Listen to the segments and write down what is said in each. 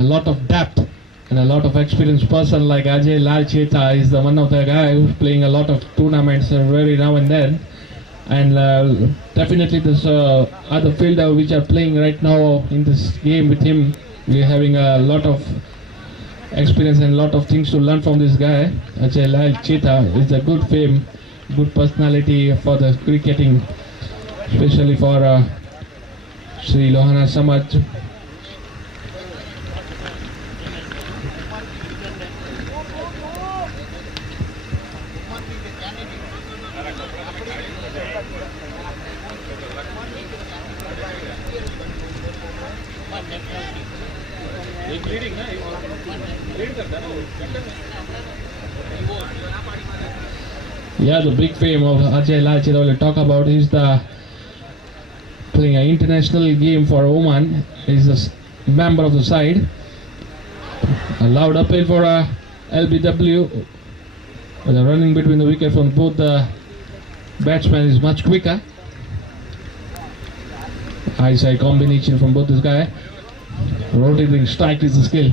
a lot of depth and a lot of experienced person like Ajay Lal Cheta is the one of the guy who's playing a lot of tournaments very now and then. And definitely this other fielder which are playing right now in this game with him, we're having a lot of experience and a lot of things to learn from this guy. Ajay Lal Cheta is a good fame, good personality for the cricketing, especially for Sri Lohana Samaj. Yeah, the big fame of Ajay Lal Cheta we'll talk about is the playing an international game for Oman. He's a member of the side. A loud appeal for LBW. The running between the wicket from both the batsmen is much quicker. High side combination from both this guy. Rotating strike is the skill.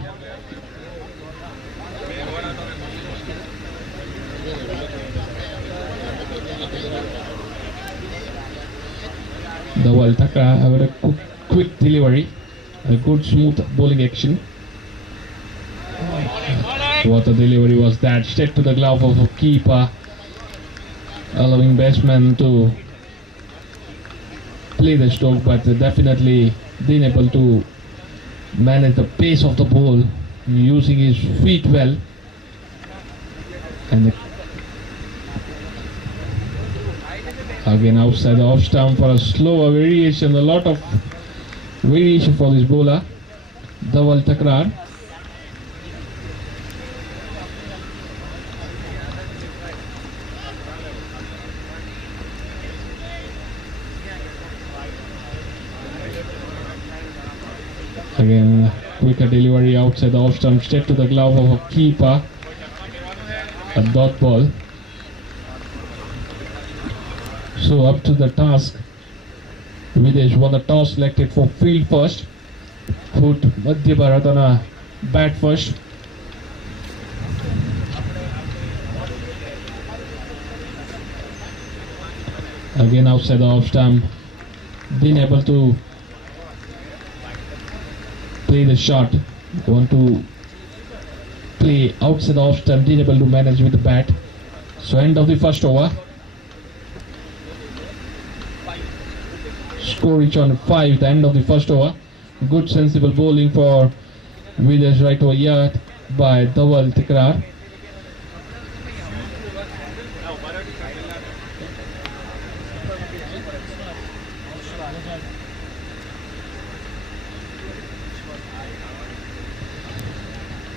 Dawal Takra have a quick delivery, a good smooth bowling action. What a delivery was that, straight to the glove of a keeper, allowing batsman to play the stroke, but definitely being able to manage the pace of the ball, using his feet well. And again outside the off stump for a slower variation, a lot of variation for this bowler, Dawal Takrar. Again, quicker delivery outside the off stump, straight to the glove of a keeper. A dot ball. So up to the task. Videsh won the toss, selected for field first. Put Madhya Bharat on a bat first. Again outside the off stump. Been able to play the shot. Want to play outside the off stump, been able to manage with the bat. So end of the first over. Score reach on 5, the end of the first over. Good sensible bowling for Videsh right over here by Dawal Takrar.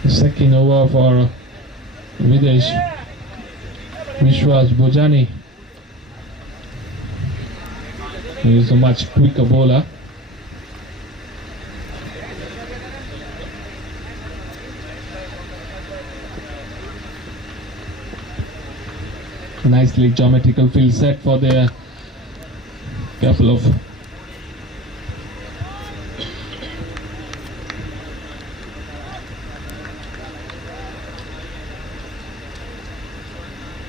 Second over for Videsh, Vishwas Bojani. He is a much quicker bowler. Nicely geometrical field set for the couple of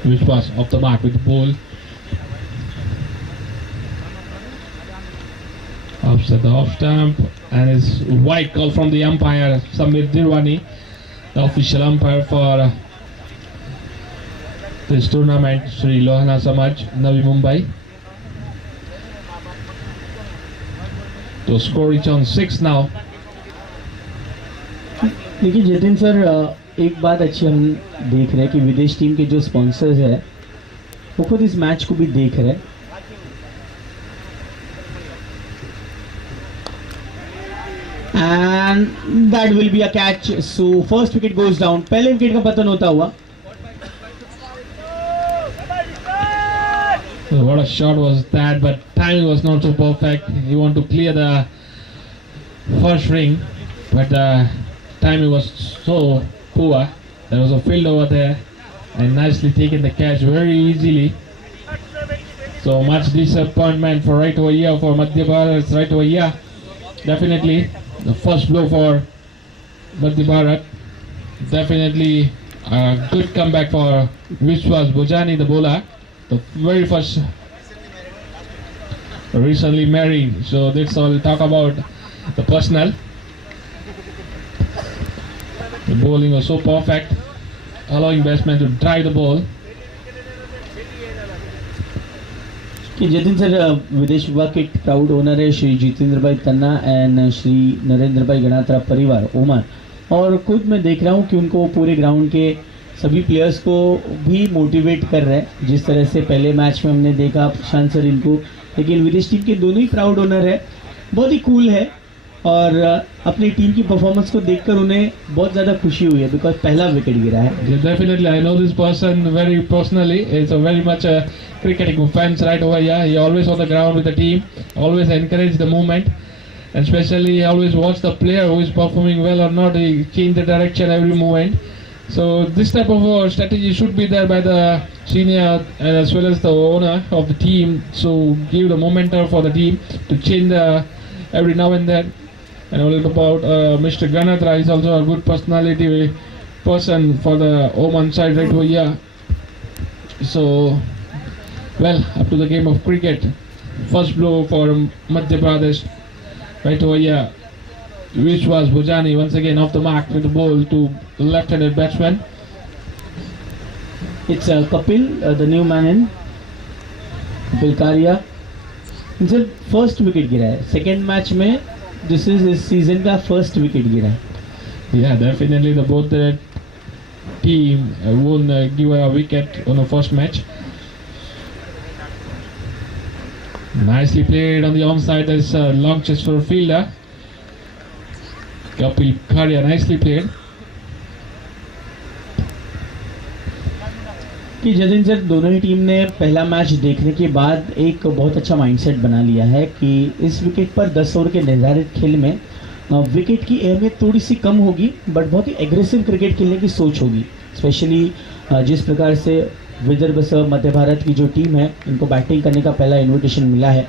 which was off the mark with the ball. Offset the off stump, and it's white call from the umpire Samir Dirwani, the official umpire for this tournament, Sri Lohana Samaj, Navi Mumbai. So score is on 6 now. देखिए Jatin sir, एक बात अच्छी हम देख रहे हैं कि विदेश टीम के जो स्पॉन्सर्स है वो खुद इस मैच को भी देख रहे हैं. And that will be a catch. So first wicket goes down. पहले विकेट का पतन होता हुआ. What a shot was that, but timing was not so perfect. He wanted to clear the first ring, but the timing was so poor. There was a field over there, and nicely taken the catch very easily. So much disappointment for right over here for Madhya Bharat, right over here. Definitely the first blow for Madhya Bharat. Definitely a good comeback for Vishwas Bhojani, the bowler. The very first recently married. So that's all talk about the personal. The bowling was so perfect, allowing batsman to drive the ball. कि Jatin sir विदेश विभाग के proud owner है श्री जितेंद्र भाई तन्ना and Shri Narendra भाई गणात्रा परिवार Oman, और खुद मैं देख रहा हूँ कि उनको पूरे ग्राउंड के सभी प्लेयर्स को भी मोटिवेट कर रहे हैं। जिस तरह से पहले मैच में हमने देखा प्रशांत सर इनको, लेकिन विदेश टीम के दोनों ही प्राउड ओनर है, बहुत ही कूल है, और अपनी टीम की परफॉर्मेंस को देखकर उन्हें बहुत ज़्यादा खुशी हुई है बिकॉज पहला विकेट गिरा है। Yeah, definitely, I know this person very personally. He's a very much a cricketing fans right over here. He always on the ground with the team, always encourage the movement, and especially he always watch the player who is performing well or not. He change the direction every moment. So this type of strategy should be there by the senior and as well as the owner of the team. So give the momentum for the team to change the every now and then. And a little about Mr. Ganatra is also a good personality person for the Oman side right over here. So, well, up to the game of cricket. First blow for Madhya Pradesh right over here, which was Bhojani once again off the mark with the ball to the left-handed batsman. It's Kapil, the new man in Bulgaria. इनसे first wicket गिरा है second match में, this is इस season का first wicket गिरा है। Yeah, definitely the both the team won give a wicket on the first match. Nicely played on the onside. There's a long chase for a fielder. Kapil Kharia nicely played. कि Jatin sir दोनों ही team ने पहला match देखने के बाद एक बहुत अच्छा माइंडसेट बना लिया है कि इस विकेट पर 10 ओवर के निर्धारित खेल में विकेट की अहमियत थोड़ी सी कम होगी, बट बहुत ही एग्रेसिव क्रिकेट खेलने की सोच होगी। स्पेशली जिस प्रकार से विदर्भ से मध्य भारत की जो टीम है, इनको बैटिंग करने का पहला इन्विटेशन मिला है।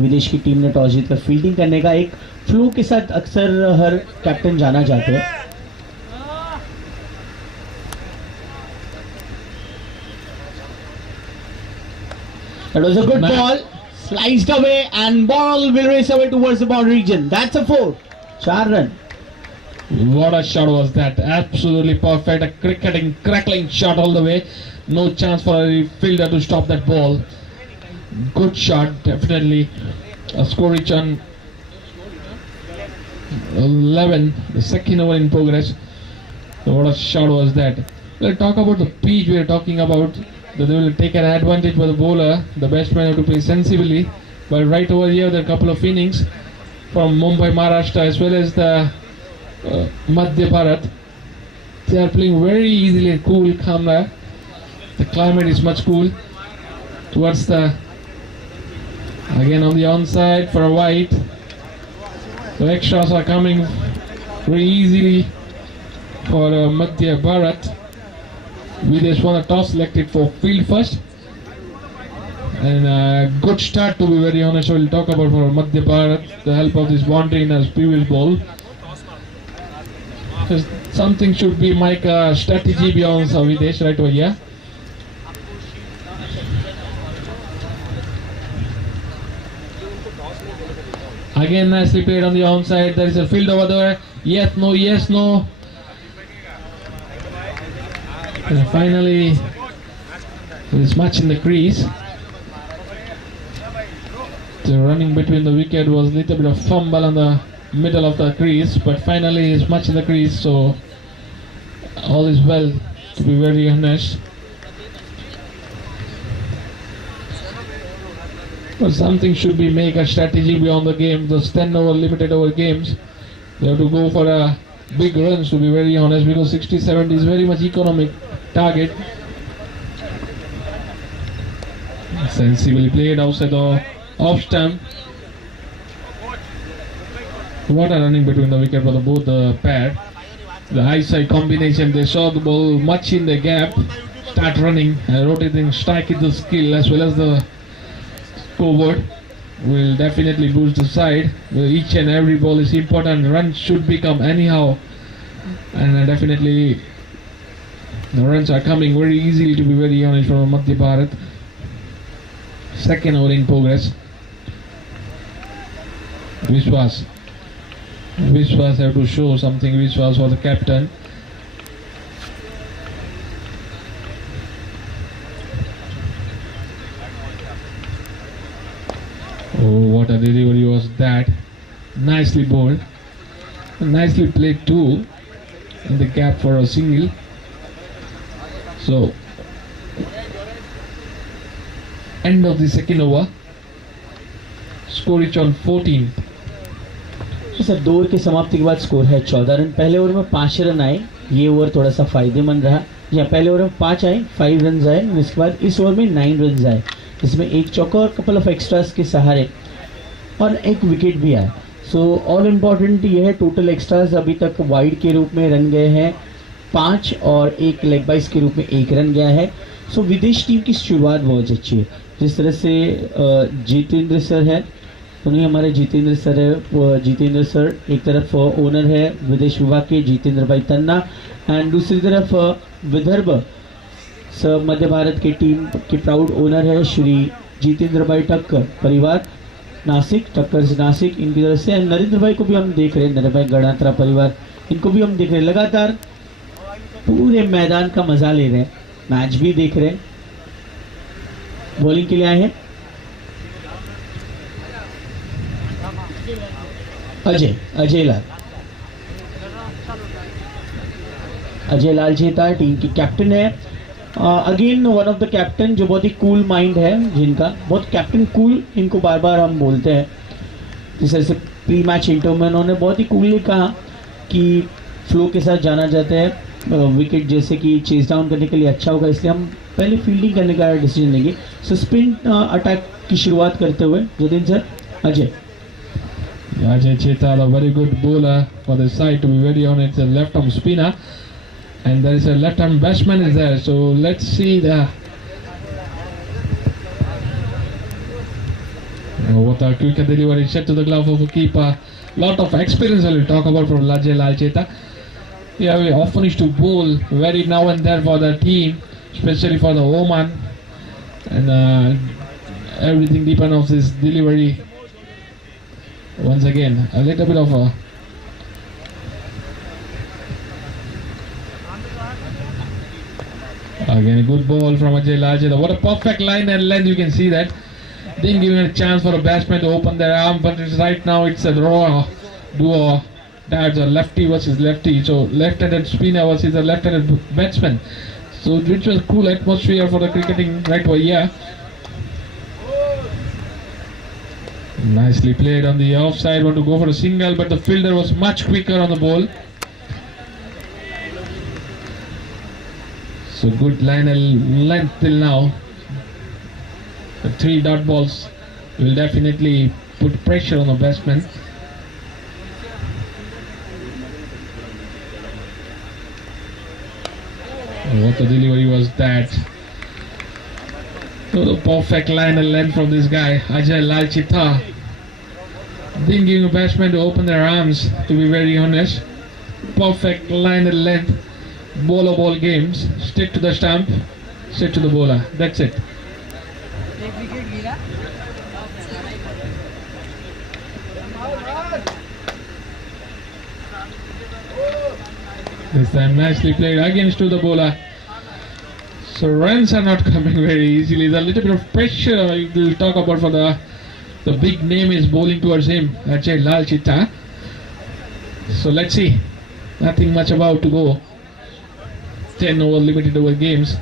विदेश की टीम ने टॉस जीतकर फील्डिंग करने का एक फ्लो के साथ अक्सर हर कैप्टन जाना चाहते हैं। That was a good ball, sliced away, and ball will race away towards the boundary region. That's a 4. 4 run. What a shot was that! Absolutely perfect. A cricketing, crackling shot all the way. No chance for a fielder to stop that ball. Good shot, definitely. A score reach on 11, the second over in progress. So what a shot was that! Let's talk about the pitch we are talking about. That they will take an advantage by the bowler. The batsmen have to play sensibly. But right over here, there are a couple of innings from Mumbai, Maharashtra, as well as the Madhya Bharat. They are playing very easily, cool, calm. The climate is much cool. Towards the again on the onside for a wide. The extras are coming very easily for Madhya Bharat. Videsh won a toss, selected for field first, and a good start to be very honest. We'll talk about for Madhya Bharat, the help of this boundary in his previous ball. Because something should be like a strategy beyond Videsh right over here. Again nicely played on the onside. There is a field over there. Yes, no, yes, no. And finally, there is much in the crease. The running between the wicket was a little bit of fumble on the middle of the crease, but finally is much in the crease, so all is well, to be very honest. But something should be make a strategy beyond the game. Those 10 over limited over games, they have to go for a big runs, to be very honest, because 60-70 is very much economic target. Sensibly played outside the off stump. What a running between the wicket for the both the pair. The high side combination, they saw the ball much in the gap, start running and rotating, strike is the skill as well as the scoreboard. Will definitely boost the side. Each and every ball is important. Runs should become anyhow and definitely the runs are coming very easily, to be very honest, from Madhya Bharat. Second over in progress. Vishwas have to show something. Vishwas for the captain. Oh, what a delivery was that. Nicely bowled. Nicely played too. In the gap for a single. So, end of the second over. Score is on 14. तो sir 2 over की समाप्ति के बाद score है 14 run. पहले over में 5 run आए, ये ओवर थोड़ा सा फायदेमंद रहा। या पहले ओवर में 5 आए, 5 रन आए, इसके बाद इस ओवर में 9 रन आए, इसमें एक चौका और कपल ऑफ एक्स्ट्रास के सहारे और एक विकेट भी आया। सो ऑल इम्पॉर्टेंट ये है, टोटल एक्स्ट्रास अभी तक वाइड के रूप में रन गए हैं 5 और एक लेग बाइस के रूप में 1 रन गया है। सो विदेश टीम की शुरुआत बहुत अच्छी है। जिस तरह से जितेंद्र सर है, उन्हें हमारे जितेंद्र सर है, वो जितेंद्र सर एक तरफ ओनर है विदेश विभाग के जितेंद्र भाई तन्ना, एंड दूसरी तरफ विदर्भ मध्य भारत के टीम के प्राउड ओनर है श्री जितेंद्र भाई ठक्कर परिवार नासिक, टक्कर से नासिक, इनकी तरफ से। नरेंद्र भाई को भी हम देख रहे हैं, नरेंद्र भाई गणात्रा परिवार, इनको भी हम देख रहे हैं। लगातार पूरे मैदान का मजा ले रहे हैं, मैच भी देख रहे हैं। बॉलिंग के लिए आए हैं अजय लाल चेता टीम की कैप्टन है। Again one of the captain जो बहुत ही कूल माइंड है, जिनका बहुत कैप्टन कूल इनको बार बार हम बोलते हैं। जिस तरह से प्री मैच इंटरव्यू में उन्होंने बहुत ही कूलली कहा कि फ्लो के साथ जाना जाता है, विकेट जैसे कि चेस डाउन करने के लिए अच्छा होगा, इसलिए हम पहले फील्डिंग करने का डिसीजन लेंगे। सो स्पिन अटैक की शुरुआत करते हुए Jatin sir, Ajay Chetal, a very good bowler for the side, to be very honest. A left arm spinner, and there is a left arm batsman is there. So let's see what a quick delivery set to the glove of a keeper. Lot of experience I will talk about from Ajay Lal Cheta. Yeah, we often used to bowl very now and then for the team, especially for the Oman, and everything depends on this delivery. Once again, a little bit of a again a good ball from Ajay Lal Cheta. What a perfect line and length, you can see that. Didn't give him a chance for a batsman to open their arm, but right now it's a raw duo. That's a lefty versus lefty, so left-handed spinner versus a left-handed batsman. So which was cool atmosphere for the cricketing right over here. Nicely played on the offside, want to go for a single, but the fielder was much quicker on the ball. So good line and length till now. The 3 dot balls will definitely put pressure on the batsman. What a delivery was that. So the perfect line and length from this guy, Ajay Lal Cheta. Didn't give a batsman to open their arms, to be very honest. Perfect line and length. Bowler ball games. Stick to the stump, stick to the bowler. That's it. This time nicely played against to the bowler. So runs are not coming very easily. There's a little bit of pressure we'll talk about for the big name is bowling towards him, Ajay Lal Cheta. So let's see. Nothing much about to go. 10 over limited over games.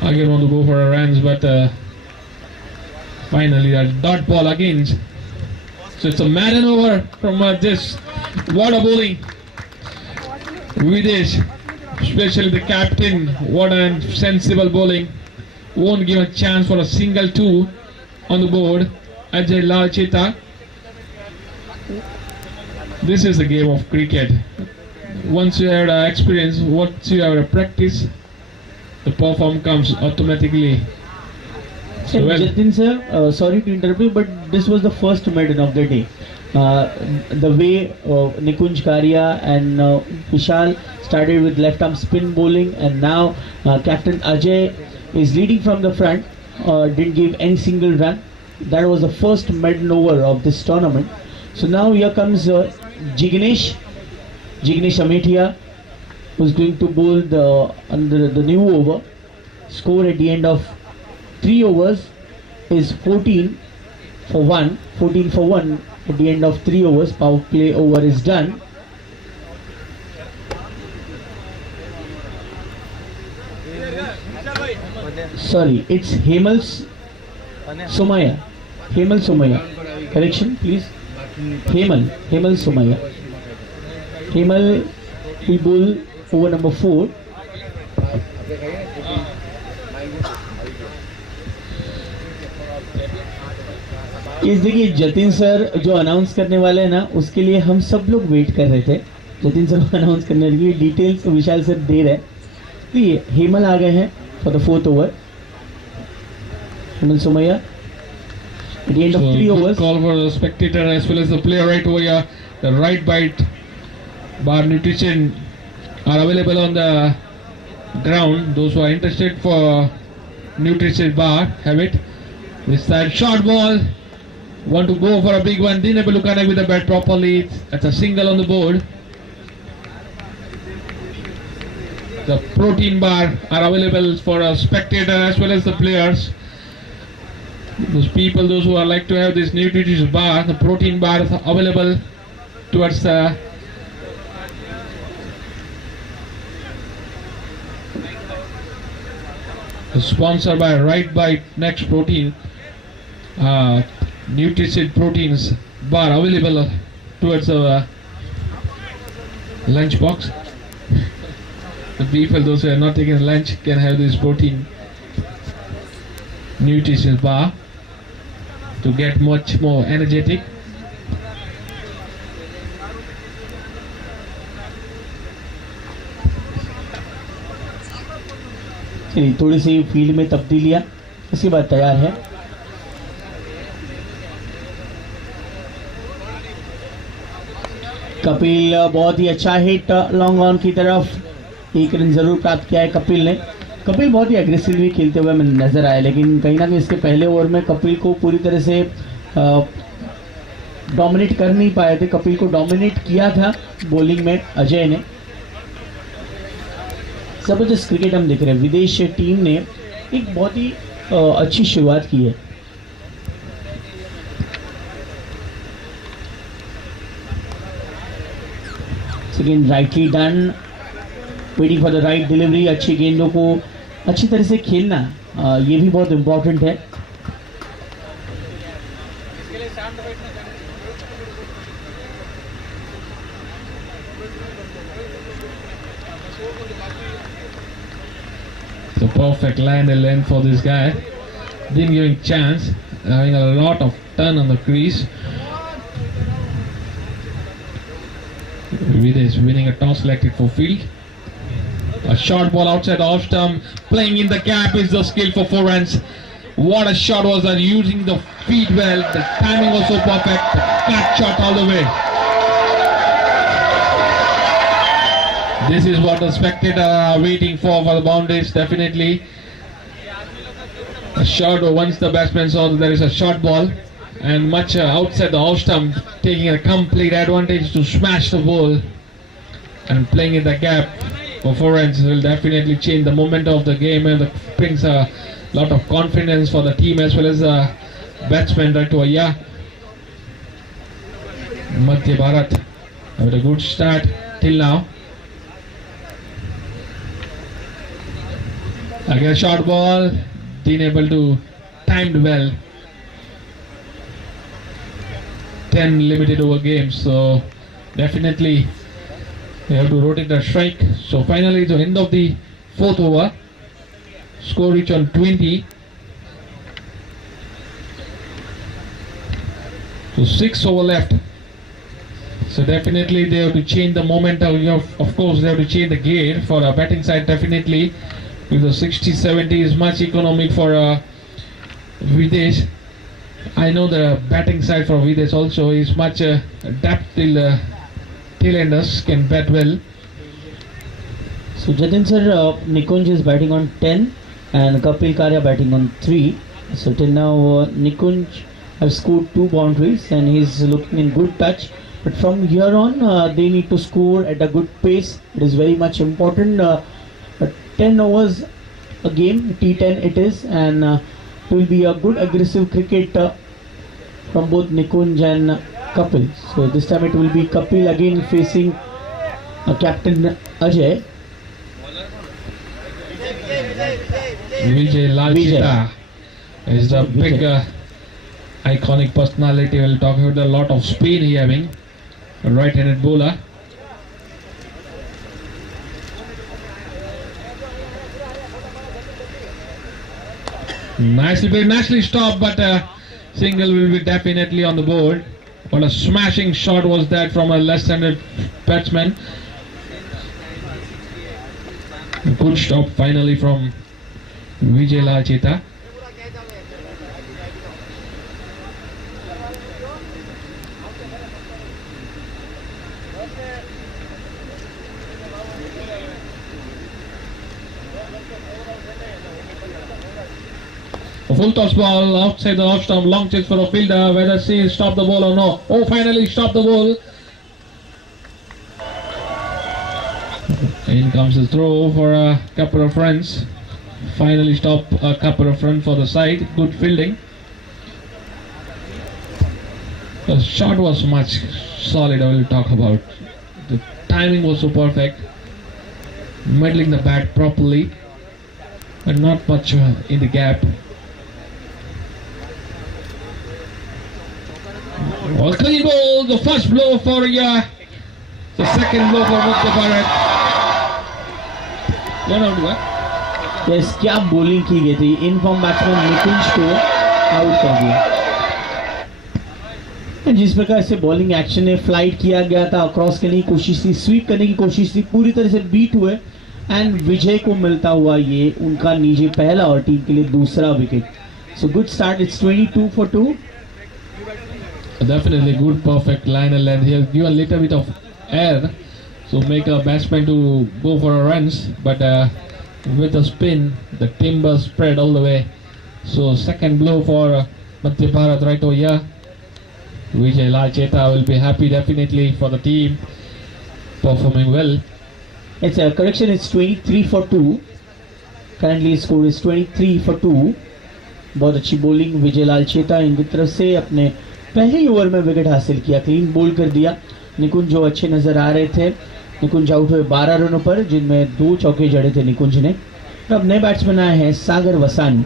Again want to go for a runs, but finally a dot ball again. So it's a maiden over from this. What a bowling. Videsh, especially the captain, what a sensible bowling. Won't give a chance for a single 2 on the board. Ajay Lal Cheta. This is the game of cricket. Once you have experience, once you have practice, the perform comes automatically. So well, Jatin sir, sorry to interrupt you, but this was the first maiden of the day. The way Nikunj Karia and Vishal started with left arm spin bowling, and now Captain Ajay is leading from the front, didn't give any single run. That was the first maiden over of this tournament. So now here comes Jignesh Ametia, who's going to bowl under the new over. Score at the end of 3 overs is 14 for 1. At the end of 3 overs. Power play over is done. Sorry, it's Hemal Somaya. Correction, please. Hemal Somaya. Hemal will bowl over number 4. इस देखिए Jatin sir जो announce करने वाले हैं ना, उसके लिए हम सब लोग वेट कर रहे थे। जतिन सर को अनाउंस करने के लिए डिटेल्स विशाल सर दे रहे हैं। तो ये हेमल आ गए हैं for the 4th over. Hemal Somaiya at the end of 3 overs. Call for the spectator as well as the player right over here. The right bite bar nutrition are available on the ground. Those who are interested for nutrition bar have it. This time short ball. Want to go for a big one. Didn't able to connect with the bat properly. That's a single on the board. The protein bar are available for a spectator as well as the players. Those people, those who are like to have this nutritious bar, the protein bar is available towards the sponsored by Right Bite Next Protein. Nutricid proteins bar available towards the lunch box. The people, those who are not taking lunch, can have this protein nutritious bar to get much more energetic. चलिए थोड़ी सी field में तब्दीलियां, इसके बाद तैयार है। कपिल बहुत ही अच्छा hit long on की तरफ, 1 रन जरूर प्राप्त किया है कपिल ने। कपिल बहुत ही एग्रेसिवली खेलते हुए हमें नजर आए, लेकिन कहीं ना कहीं इसके पहले ओवर में कपिल को पूरी तरह से डोमिनेट कर नहीं पाए थे। कपिल को डोमिनेट किया था बॉलिंग में अजय ने। जबरदस्त क्रिकेट हम देख रहे हैं। विदेश टीम ने एक बहुत ही अच्छी शुरुआत की है। Second rightly done, waiting for the right delivery. अच्छी गेंदों को अच्छी तरह से खेलना, ये भी बहुत इम्पोर्टेंट है। The perfect line and length for this guy. Didn't give him chance, having a lot of turn on the crease. Videsh winning a toss, selected for field. A short ball outside the off stump, playing in the gap is the skill for 4 runs. What a shot was that, using the feet well, the timing was so perfect, the cut shot all the way. This is what the spectators are waiting for the boundaries, definitely. A shot, once the batsman saw that there is a short ball, and much outside the off stump, taking a complete advantage to smash the ball and playing in the gap for 4 runs will definitely change the momentum of the game, and brings a lot of confidence for the team as well as the batsman right over here. Madhya Bharat with a good start till now. Again, short ball, been able to timed well. 10 limited over games, so definitely they have to rotate the strike. So finally, the end of the 4th over, score reach on 20. So 6 over left. So definitely they have to change the momentum. Of course, they have to change the gear for a batting side. Definitely, with the 60-70 is much economic for Videsh. I know the batting side for Videsh also is much depth till tailenders can bat well. So Jatin sir, Nikunj is batting on 10 and Kapil Karya batting on 3. So till now Nikunj has scored 2 boundaries and he's looking in good touch. But from here on they need to score at a good pace. It is very much important. 10 overs a game, T10 it is, and it will be a good aggressive cricket from both Nikunj and Kapil. So this time it will be Kapil again facing Captain Ajay. Vijay Lalchita is the big Vijay. iconic personality. We'll talk about a lot of speed he having. A right-handed bowler. Nicely played, nicely stopped, but single will be definitely on the board. What a smashing shot was that from a left-handed batsman. Good stop finally from Vijay Lalchita. A full toss ball outside the off stump, long chase for a fielder. Whether she stop the ball or no. Oh, finally stop the ball. In comes the throw for a couple of runs. Finally stop a couple of runs for the side. Good fielding. The shot was much solid. I will talk about. The timing was so perfect. Middling the bat properly, but not much in the gap. Well, clean ball, the first blow for the second blow for Mukta Bharat. One out हुआ. Yes, क्या bowling की गई थी. In form batsman निकुंज को out कर दिया. जिस प्रकार से बॉलिंग एक्शन में फ्लाइट किया गया था, क्रॉस करने की कोशिश थी, स्वीप करने की कोशिश थी, पूरी तरह से बीट हुए एंड विजय को मिलता हुआ ये उनका निजी पहला और टीम के लिए दूसरा wicket. So good start. It's 22 for 2. Definitely good, perfect line and length. He has given a little bit of air, so make a batsman to go for a runs. But with a spin, the timber spread all the way. So second blow for Madhya Bharat right over here. Vijay Lalcheta will be happy definitely for the team performing well. It's a correction. It's 23 for 2. Currently score is 23 for 2. बहुत अच्छी bowling विजय लालचेता इनकी तरफ से अपने पहले ही over में wicket हासिल किया. क्लीन बोल कर दिया. निकुंज जो अच्छे नजर आ रहे थे. निकुंज आउट हुए 12 रनों पर, जिनमें 2 चौके जड़े थे निकुंज ने. अब नए बैट्समैन आए हैं सागर वसानी.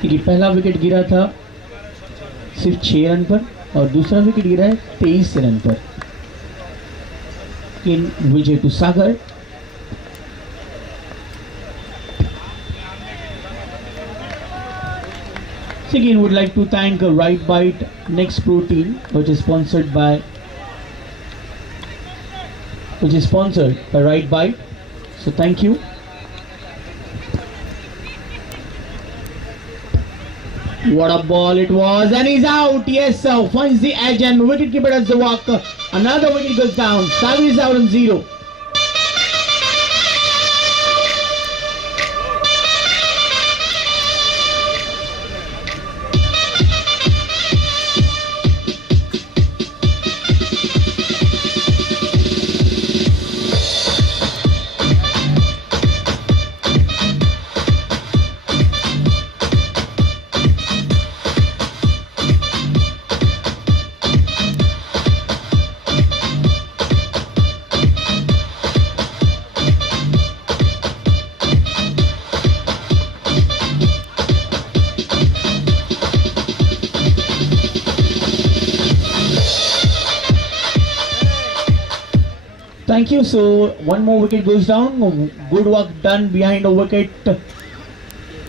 क्योंकि पहला विकेट गिरा था सिर्फ 6 रन पर और दूसरा विकेट गिरा है 23 रन पर. In Vijay to Sagar. Again, would like to thank Right Bite Next Protein, which is sponsored by Right Bite. So thank you. What a ball it was, and he's out. Yes, sir. Finds the edge, and wicketkeeper does the walk. Another wicket goes down. Savi is out on 0. Thank you. So one more wicket goes down. Good work done behind a wicket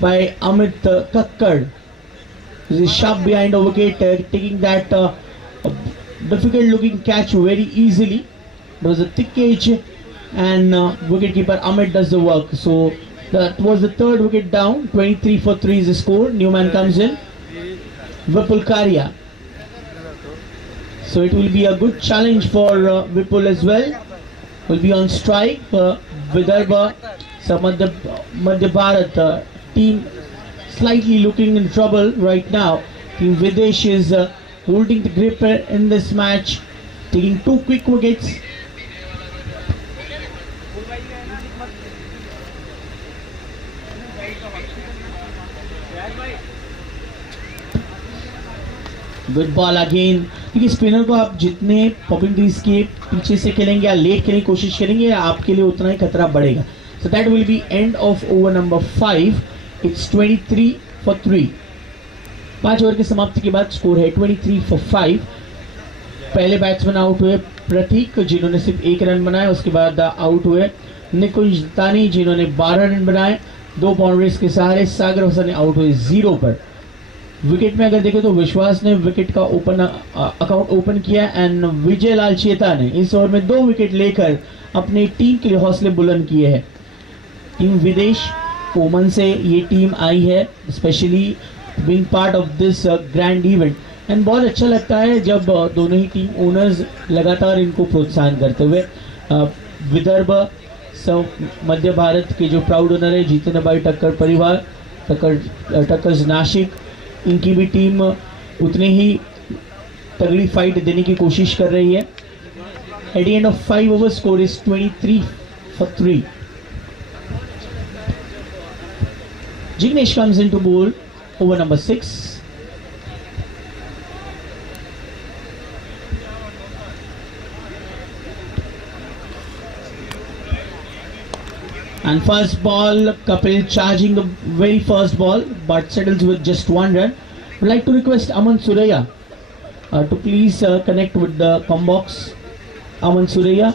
by Amit Kakkad. This is sharp behind a wicket, taking that difficult looking catch very easily. It was a thick catch, and wicketkeeper Amit does the work. So that was the third wicket down. 23 for 3 is the score. New man comes in, Vipul Karia. So it will be a good challenge for Vipul as well. Will be on strike. Vidarbha, Madhya Bharat team slightly looking in trouble right now. Team Videsh is holding the grip in this match, taking 2 quick wickets. Good ball again. क्योंकि spinner को आप जितने popping crease के पीछे से खेलेंगे या late खेलने की कोशिश करेंगे, आपके लिए उतना ही खतरा बढ़ेगा. So that will be end of over number 5. It's 23 for 3. 5 over की समाप्ति के बाद स्कोर है 23 for 5. पहले बैट्समैन आउट हुए प्रतीक, जिन्होंने सिर्फ 1 रन बनाए. उसके बाद आउट हुए निकुंज तानी, जिन्होंने 12 रन बनाए 2 बाउंड्रीज के सहारे. सागर हसन आउट हुए 0 पर. विकेट में अगर देखें तो विश्वास ने विकेट का अकाउंट ओपन किया एंड विजय लाल चेता ने इस ओवर में 2 विकेट लेकर अपनी टीम के लिए हौसले बुलंद किए हैं. टीम विदेश ओमन से ये टीम आई है, specially being part of this grand event. And बहुत अच्छा लगता है जब दोनों ही टीम ओनर्स लगातार इनको प्रोत्साहन करते हुए. विदर्भ मध्य भारत के जो प्राउड ओनर है जितेंद्र भाई ठक्कर परिवार, टक्कर्स नासिक, इनकी भी टीम उतने ही तगड़ी फाइट देने की कोशिश कर रही है. At the end of 5 overs score is 23 for 3. Jignesh comes in to bowl over number 6. And first ball, Kapil charging the very first ball, but settles with just 1 run. Would like to request Aman Suraya to please connect with the com box. Aman Suraya.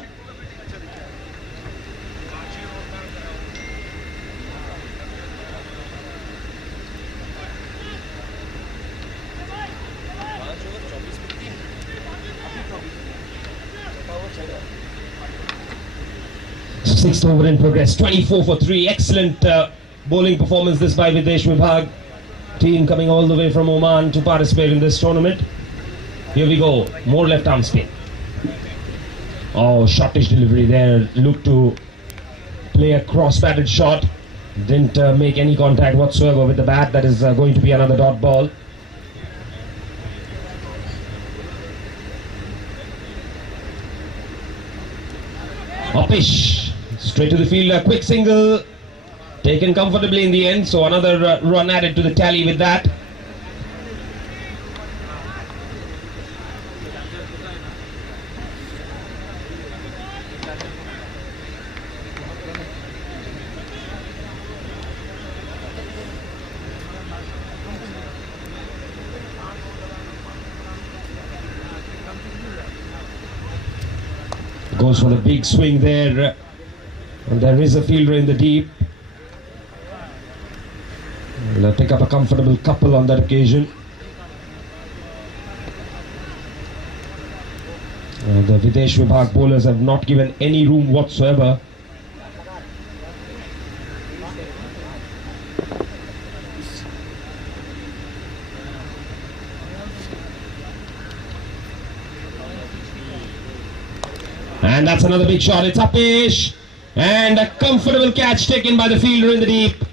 Sixth over in progress, 24 for 3. Excellent bowling performance this by Videsh Vibhag. Team coming all the way from Oman to participate in this tournament. Here we go, more left arm spin. Oh, shortish delivery there. Looked to play a cross-batted shot. Didn't make any contact whatsoever with the bat. That is going to be another dot ball. Upish. Straight to the field, a quick single, taken comfortably in the end, so another run added to the tally with that. Goes for the big swing there. And there is a fielder in the deep. Will pick up a comfortable couple on that occasion. The Videsh Vibhag bowlers have not given any room whatsoever. And that's another big shot. It's Upish. And a comfortable catch taken by the fielder in the deep.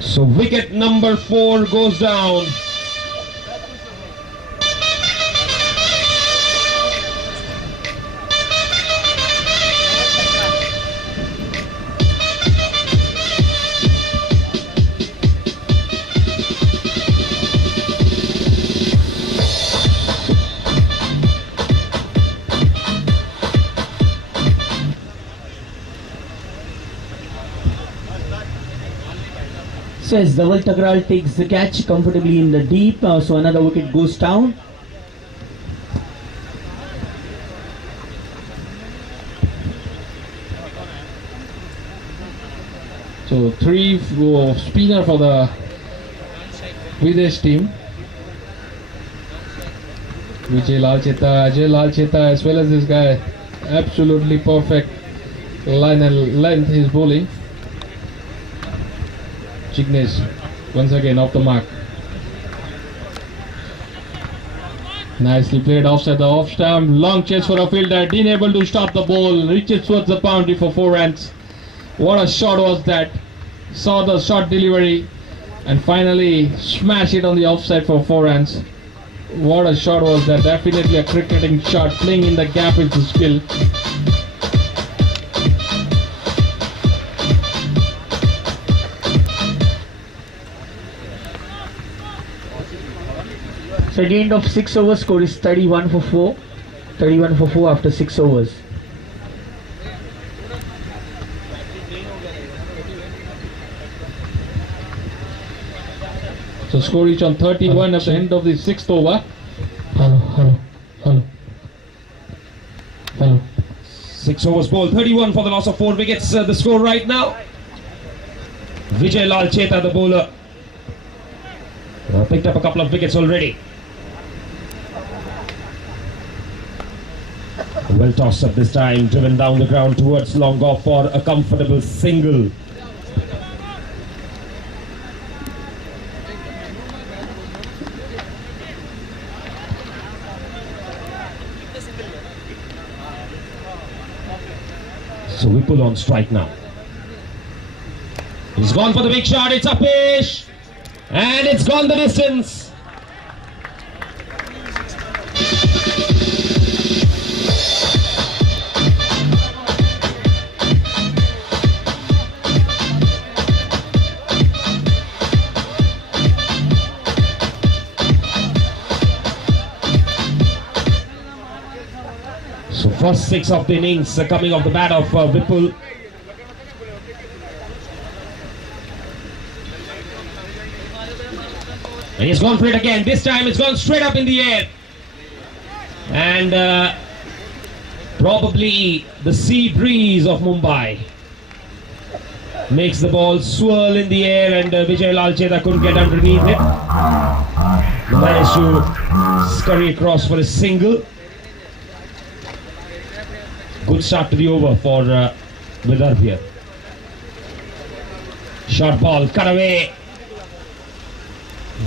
So wicket number 4 goes down. Says Dhaval Takral takes the catch comfortably in the deep, so another wicket goes down. So 3 spinner for the Videsh team. Vijay Lalcheta, Ajay Lalcheta, as well as this guy, absolutely perfect line and length he's bowling. Jignesh once again off the mark. Nicely played offside the off stump. Long chase for a fielder. Dean able to stop the ball. Reaches towards the boundary for 4 runs. What a shot was that. Saw the shot delivery and finally smash it on the offside for 4 runs. What a shot was that. Definitely a cricketing shot. Playing in the gap is the skill. So at the end of 6 overs, score is 31 for 4. 31 for 4 after 6 overs. So score reached on 31 at the end of the 6th over. Hello. 6 overs bowled, 31 for the loss of 4 wickets. The score right now. Vijay Lalcheta, the bowler, picked up a couple of wickets already. Well tossed up this time, driven down the ground towards long off for a comfortable single. So we pull on strike now. He's gone for the big shot. It's Upish, and it's gone the distance. So first 6 of the innings coming off the bat of Vipul. And he's gone for it again. This time it's gone straight up in the air. And probably the sea breeze of Mumbai makes the ball swirl in the air, and Vijay Lalcheta couldn't get underneath it. Managed to scurry across for a single. Good start to the over for Vidarbh here. Short ball, cut away.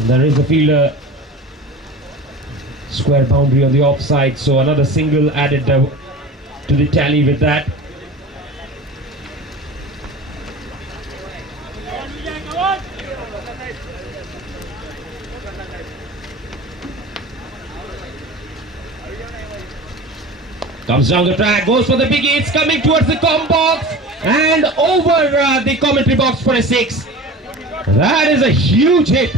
There is a fielder. Square boundary on the offside, so another single added to the tally with that. Comes down the track, goes for the biggie, it's coming towards the com box and over the commentary box for a 6. That is a huge hit.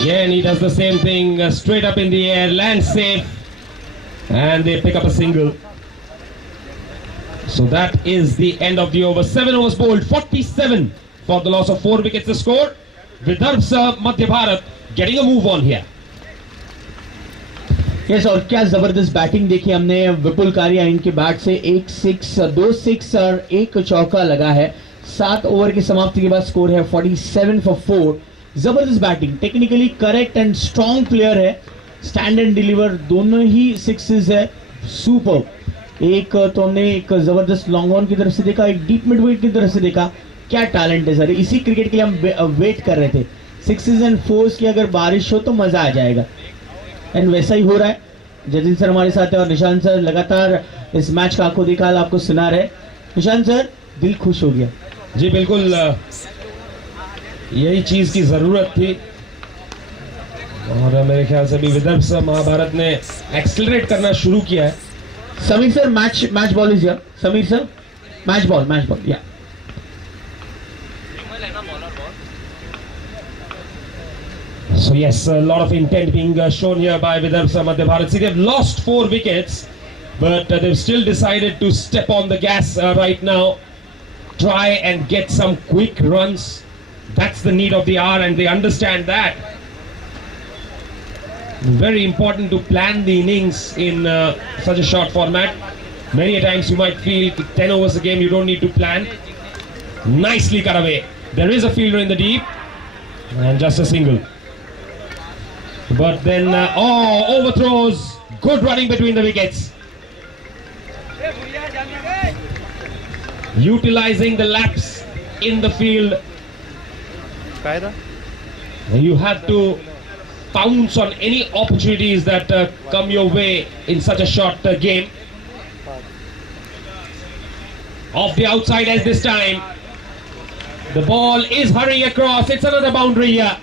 Again, he does the same thing, straight up in the air, lands safe, and they pick up a single. So that is the end of the over. 7 overs bowled, 47 for the loss of 4 wickets the score. Vidarbh's Madhya Bharat getting a move on here. Yes और क्या जबरदस्त batting देखी हमने विपुल कारिया इनके bat से 2 6 और 1 चौका लगा है। 7 ओवर की समाप्ति के बाद स्कोर है 47 for 4। जबरदस्त batting, technically correct and strong player है, स्टैंड एंड डिलीवर दोनों ही 6s है, सुपर। एक तो हमने एक जबरदस्त लॉन्ग ऑन की तरफ से देखा, एक डीप मिड विकेट की तरफ से देखा। क्या टैलेंट है सर, इसी क्रिकेट के लिए हम वेट कर रहे थे। 6s एंड 4s की अगर बारिश हो तो मजा आ जाएगा, एंड वैसा ही हो रहा है। जतिन सर हमारे साथ है और निशांत सर लगातार इस मैच का आंखों देखा आपको सुना रहे। निशांत सर, दिल खुश हो गया। जी बिल्कुल, यही चीज की जरूरत थी और मेरे ख्याल से भी विदर्भ महाभारत ने एक्सेलरेट करना शुरू किया है। Sameer sir, match ball is here. Sameer sir, match ball या So yes, a lot of intent being shown here by Vidarbha Madhya Bharat. See, they've lost 4 wickets, but they've still decided to step on the gas right now. Try and get some quick runs. That's the need of the hour, and they understand that. Very important to plan the innings in such a short format. Many a times you might feel 10 overs a game, you don't need to plan. Nicely cut away. There is a fielder in the deep, and just a single. But then, overthrows. Good running between the wickets. Utilizing the laps in the field. You have to pounce on any opportunities that come your way in such a short game. Off the outside as this time. The ball is hurrying across. It's another boundary here.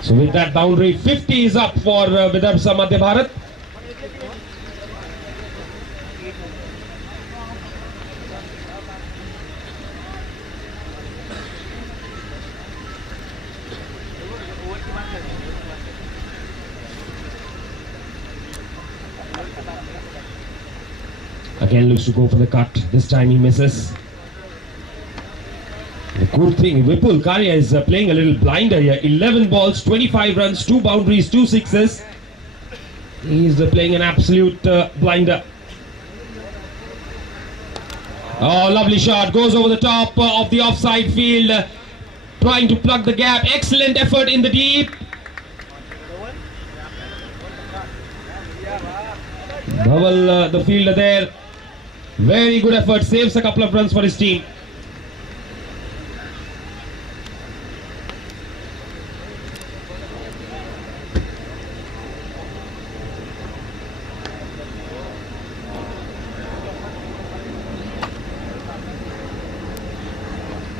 So with that boundary, 50 is up for Vidarbha Madhya Bharat. Again looks to go for the cut. This time he misses. The good thing, Vipul Karya is playing a little blinder here. 11 balls, 25 runs, 2 boundaries, 2 sixes. He's playing an absolute blinder. Oh, lovely shot. Goes over the top of the offside field. Trying to plug the gap. Excellent effort in the deep. Dhaval, the fielder there. Very good effort. Saves a couple of runs for his team.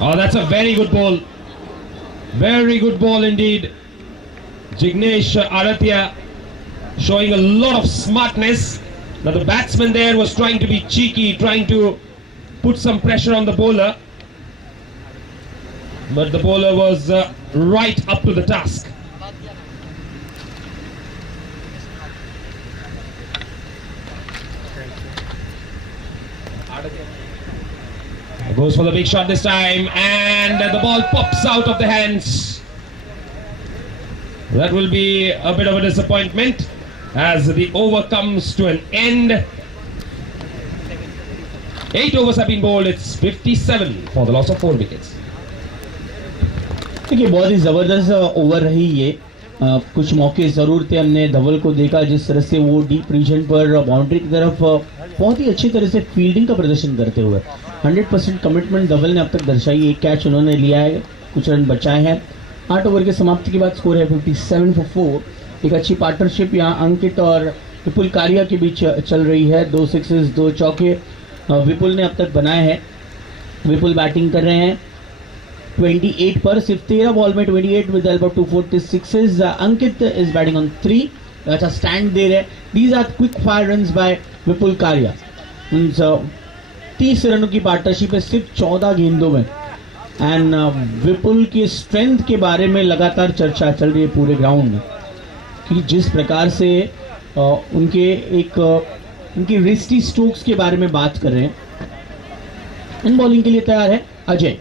Oh, that's a very good ball. Very good ball indeed. Jignesh Arathia showing a lot of smartness. Now the batsman there was trying to be cheeky, trying to put some pressure on the bowler. But the bowler was right up to the task. Goes for the big shot this time, and the ball pops out of the hands. That will be a bit of a disappointment as the over comes to an end. 8 overs have been bowled. It's 57 for the loss of 4 wickets. देखिए बहुत ही ज़बरदस्त over रही ये। कुछ मौके ज़रूर थे, हमने धवल को देखा जिस तरह से वो डीप रीजन पर बाउंड्री की तरफ बहुत ही अच्छी तरह से फील्डिंग का प्रदर्शन करते हुए 100% कमिटमेंट धवल ने अब तक दर्शाई। एक कैच उन्होंने लिया है, कुछ रन बचाए हैं। 8 ओवर के समाप्ति के बाद स्कोर है 57 for 4। एक अच्छी पार्टनरशिप यहाँ अंकित और विपुल कारिया के बीच चल रही है। 2 सिक्सेस 2 चौके विपुल ने अब तक बनाए हैं। विपुल बैटिंग कर रहे हैं 28 पर, सिर्फ 13 बॉल में 28 with help of 246। Ankit is batting on 3, अच्छा स्टैंड दे रहे। These are quick fire runs by Vipul Kariya. 30 रनों की पार्टनरशिप है सिर्फ 14 गेंदों में। एंड विपुल की स्ट्रेंथ के बारे में लगातार चर्चा चल रही है पूरे ग्राउंड में कि जिस प्रकार से उनके रिस्टी स्ट्रोक्स के बारे में बात कर रहे हैं। इन बॉलिंग के लिए तैयार है Ajay.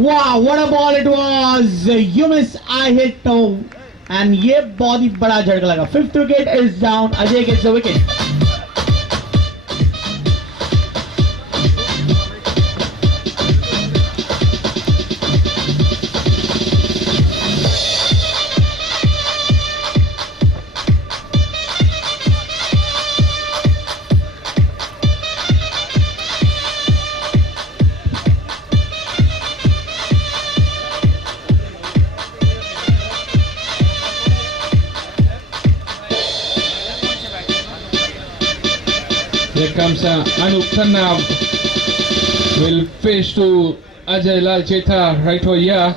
Wow, what a ball it was! You miss, I hit, and ये बहुत ही बड़ा झटका लगा। 5th wicket is down. Ajay gets the wicket. Here comes Anup Khanna. Will face to Ajay Lal Chetha right over here.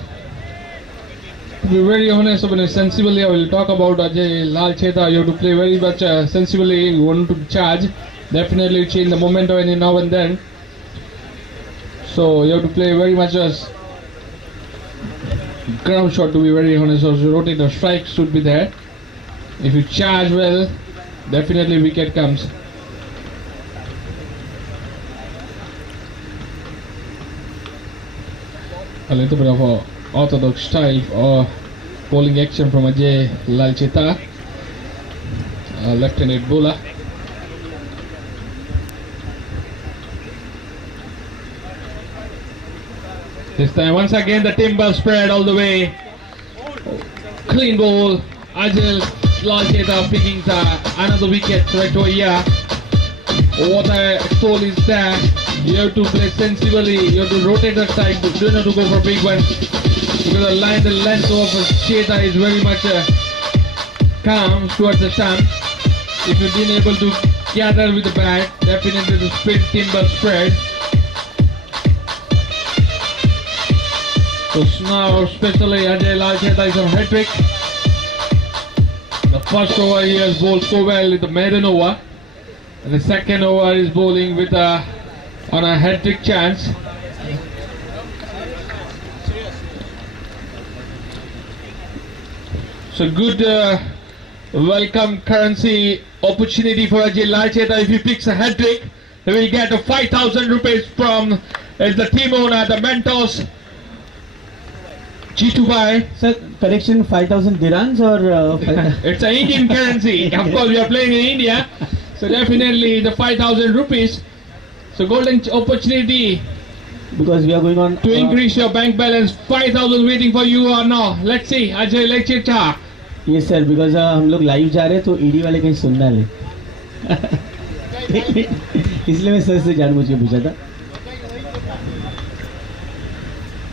To be very honest, sensibly I will talk about Ajay Lal Chetha. You have to play very much sensibly. You want to charge. Definitely change the momentum any now and then. So you have to play very much as ground shot, to be very honest. So rotate the strike should be there. If you charge well, definitely wicket comes. A little bit of a orthodox style or bowling action from Ajay Lal Chetha, left-handed bowler. This time once again the timber spread all the way. Clean ball. Ajay Lal Chetha picking another wicket right over here. What I told is that you have to play sensibly, you have to rotate the side, you don't have to go for big ones. Because the length of Chetha is very much calm towards the stump. If you've been able to gather with the bat, definitely the spin timber spread. So now especially Ajay Lal Chetha is on hat-trick. The first over he has bowled so well in the maiden over. And the second over is bowling with on a hat-trick chance. So good welcome currency opportunity for Ajay Lal Chetha. If he picks a hat-trick, he will get 5,000 rupees from the team owner, the Mentos G2 Sir, correction, 5,000 dirhams or It's an Indian currency. Of course, we are playing in India. So definitely the 5,000 rupees. So golden opportunity because we are going on to increase your bank balance. 5,000 waiting for you or no. Let's see. Ajay Lal Chetha. Yes sir, because हम लोग live जा रहे हैं तो ED वाले कहीं सुनना ले इसलिए मैं सर से जानबूझ के पूछा था.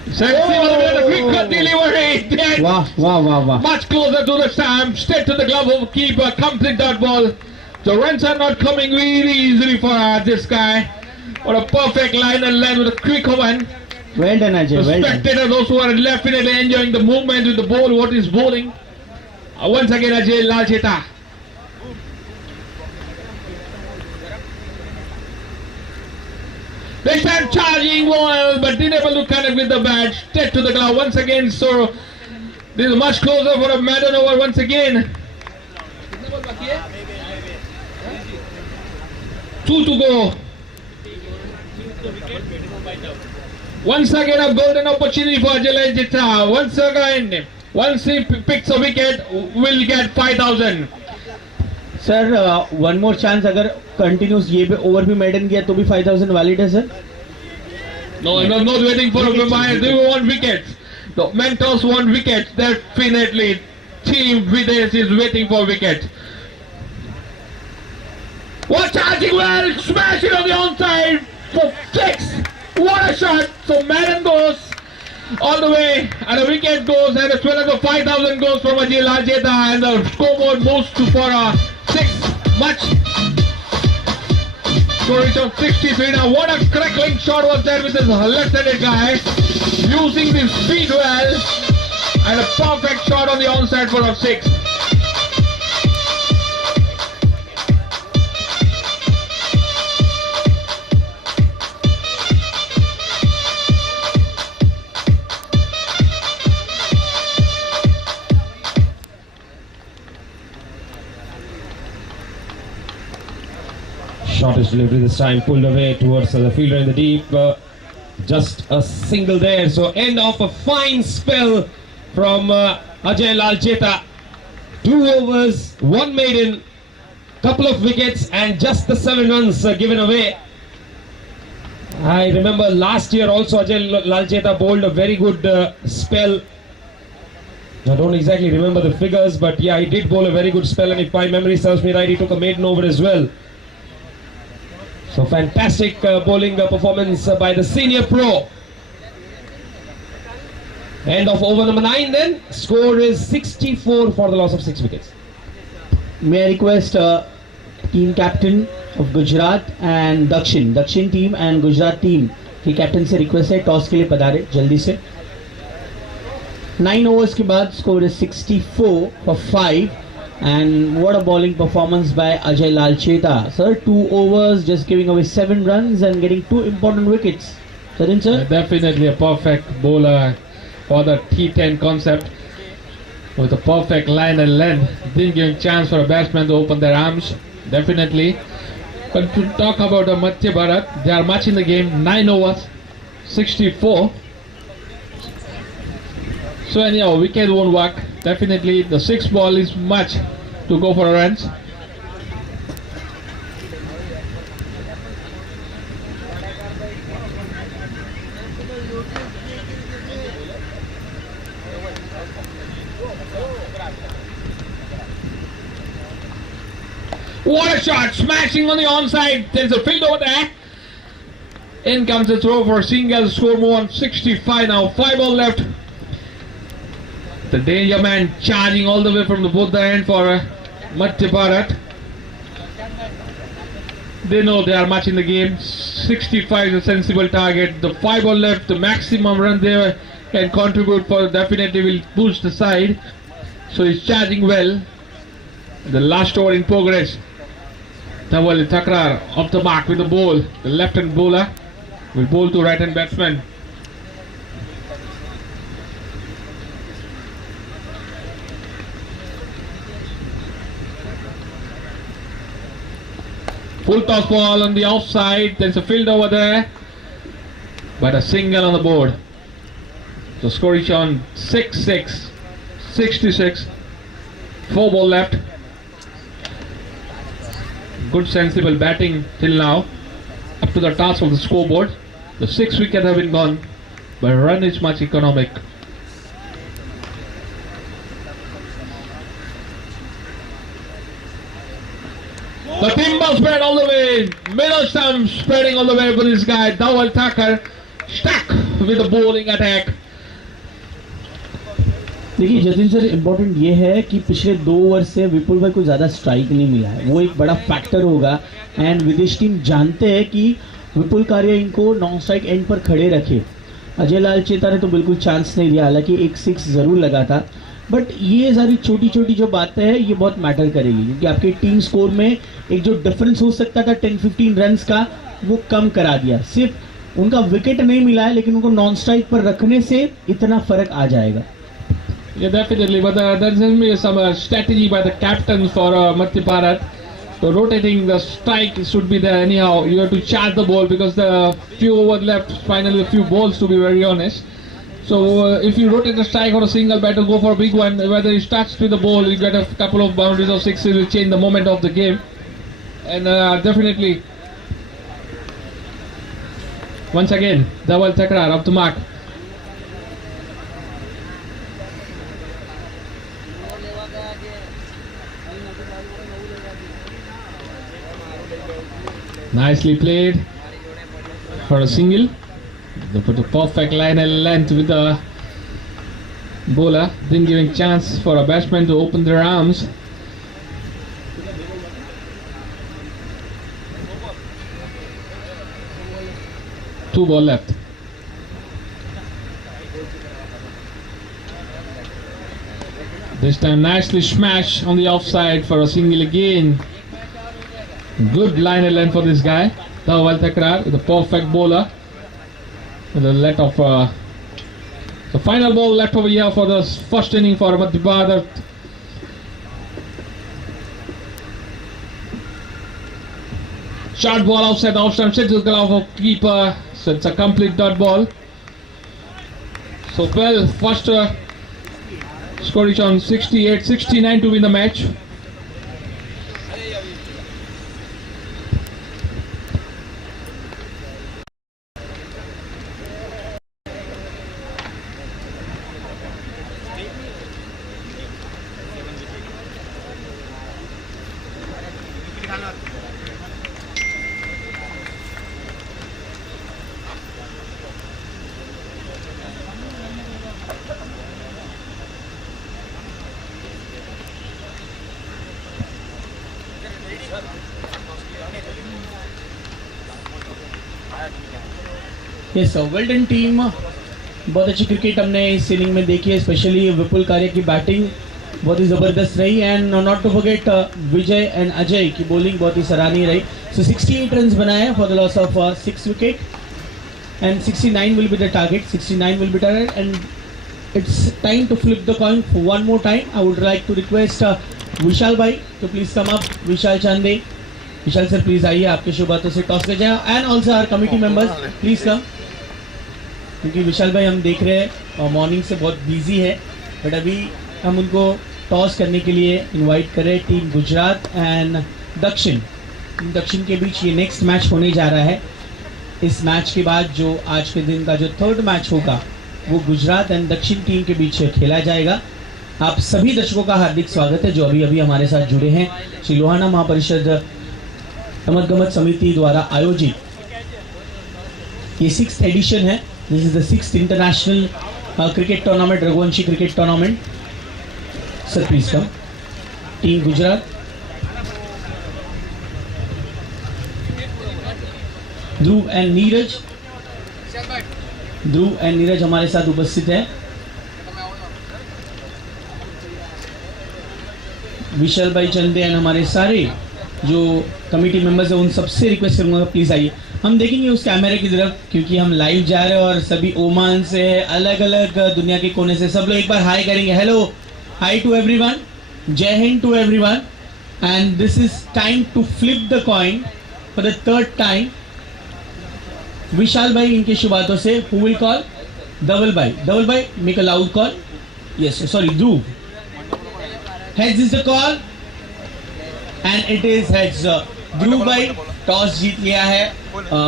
Quick delivery. वाह वाह वाह वाह. Much closer to the stump. Straight to the glove of keeper. Complete that ball. The runs are not coming really easily for this guy. What a perfect line and length with a quick one. Well done Ajay. The Well done. spectators also are definitely enjoying the movement with the ball. What is bowling? Once again Ajay Lal Chetha. This time charging well, but didn't able to connect with the bat. Straight to the glove once again. So this is much closer for a maiden over once again. 2 to go. Once again a golden opportunity for Ajay Lal Chetha. Once again, once he picks a wicket, will get 5,000. Sir one more chance अगर continuous ये भी over भी maiden किया तो भी 5,000 valid है sir. No, I'm not waiting for a reminder. They want wickets. The Mentos want wickets. Definitely, Team Videsh is waiting for wickets. What charging well, smash it on the onside for 6. What a shot! So Madden goes all the way, and a wicket goes, and as well as the 5,000 goes from Ajay Lal Chetha, and the scoreboard moves to for a 6. Much. So it's on 63 now. What a crackling shot was there with this left-handed guy, using the speed well, and a perfect shot on the onside for a 6. Shortest delivery this time, pulled away towards the fielder in the deep. Just a single there. So end of a fine spell from Ajay Lal Chetha. 2 overs, 1 maiden, couple of wickets, and just the 7 runs given away. I remember last year also Ajay Lal Chetha bowled a very good spell. I don't exactly remember the figures, but yeah, he did bowl a very good spell, and if my memory serves me right, he took a maiden over as well. So fantastic bowling performance by the senior pro. End of over number 9 then. Score is 64 for the loss of 6 wickets. May I request team captain of Gujarat and दक्षिण team and Gujarat team के captain से request है toss के लिए पधारे जल्दी से। 9 overs के बाद score is 64 for 5 and what a bowling performance by Ajay Lalcheta. Sir, 2 overs just giving away 7 runs and getting 2 important wickets. Sarin sir? Definitely a perfect bowler for the T10 concept with a perfect line and length. Didn't give a chance for a batsman to open their arms. Definitely. But to talk about the Madhya Bharat, they are much in the game. 9 overs, 64. So anyhow, wicket won't work. Definitely the 6th ball is much to go for runs. What a shot! Smashing on the onside. There's a field over there. In comes the throw for a single. Score more on 65 now. 5 all left. The danger man charging all the way from the both the end for Madhya Bharat. They know they are much in the game. 65 is a sensible target. The 5 all left. The maximum run they can contribute for definitely will boost the side. So he's charging well. The last over in progress. Dhawal Thakrar off the mark with the ball. The left-hand bowler will bowl to right-hand batsman. Full toss ball on the offside. There's a field over there, but a single on the board. So score is on 6-6, 66. 4 ball left. Good sensible batting till now. Up to the task of the scoreboard. The 6 wickets have been gone, but run is much economic. The timber spread all the way. Middle stump spreading all the way for this guy. Dhawal Thakur stuck with the bowling attack. देखिए Jatin sir, important ये है कि पिछले 2 over से विपुल भाई को ज़्यादा strike नहीं मिला है, वो एक बड़ा फैक्टर होगा। एंड विदेश टीम जानते हैं कि विपुल कार्य इनको नॉन स्ट्राइक एंड पर खड़े रखे। अजय लालचेता ने तो बिल्कुल चांस नहीं दिया, हालांकि एक 6 ज़रूर लगा था। बट ये सारी छोटी छोटी जो बातें हैं ये बहुत मैटर करेगी, क्योंकि आपके टीम स्कोर में एक जो डिफरेंस हो सकता था 10-15 रन का, वो कम करा दिया। सिर्फ उनका विकेट नहीं मिला है, लेकिन उनको नॉन स्ट्राइक पर रखने से इतना फर्क आ जाएगा। Yeah, definitely, but there's some strategy by the captain for Madhya Bharat. So rotating the strike should be there anyhow. You have to charge the ball because the few over left, finally a few balls to be very honest. So if you rotate the strike or a single batter, go for a big one. Whether he starts with the ball, you get a couple of boundaries or 6s, will change the moment of the game. And definitely, once again, Dhawal Thakur up the mark. Nicely played for a single. They put a perfect line and length with the bowler, didn't giving chance for a batsman to open their arms. Two ball left. This time nicely smash on the offside for a single again. Good line and length for this guy. Dhawal Thakur with a perfect bowler. With a let of the final ball left over here for the first inning for Madhya Bharat. Short ball outside the off stump, sets the glove of keeper. So it's a complete dot ball. So well, first score is on 68-69 to win the match. Yes well done team, बहुत अच्छी cricket हमने इस inning में देखी है, specially विपुल कार्य की batting बहुत ही ज़बरदस्त रही and not to forget Vijay and Ajay की बॉलिंग बहुत ही सराहनीय रही। सो 68 रन बनाए for the loss of 6 wicket and 69 will be the target, 69 will be target and it's time to flip the coin for one more time. I would like to request Vishal भाई to please come up, Vishal Chande, Vishal sir please आइए, आपके शुभ हाथों से toss कर जाए and also our committee members please come, क्योंकि विशाल भाई हम देख रहे हैं मॉर्निंग से बहुत बिजी है, बट अभी हम उनको टॉस करने के लिए इनवाइट करें। टीम गुजरात एंड दक्षिण के बीच ये नेक्स्ट मैच होने जा रहा है। इस मैच के बाद जो आज के दिन का जो थर्ड मैच होगा वो गुजरात एंड दक्षिण टीम के बीच खेला जाएगा। आप सभी दर्शकों का हार्दिक स्वागत है जो अभी अभी हमारे साथ जुड़े हैं। श्री लोहाना महापरिषद रमत-गमत समिति द्वारा आयोजित ये 6th एडिशन है। This is the 6th international cricket tournament, Raghuvanshi cricket tournament. Sir please come. Team Gujarat, Dhruv and Neeraj हमारे साथ उपस्थित है। विशाल भाई चंदे एंड हमारे सारे जो कमेटी मेंबर्स हैं उन सबसे रिक्वेस्ट करूंगा प्लीज आइए। हम देखेंगे उस कैमरे की तरफ क्योंकि हम लाइव जा रहे हैं और सभी ओमान से, अलग अलग दुनिया के कोने से सब लोग एक बार हाई करेंगे। हेलो, हाई टू एवरीवन, जय हिंद to everyone and this is time to flip the coin for the third time. Vishal भाई इनके शुभ हाथों से हु विल कॉल? धवल भाई make a loud call. Yes sorry, Dhruv. Heads is the call and it is heads. Dhruv भाई toss जीत लिया है,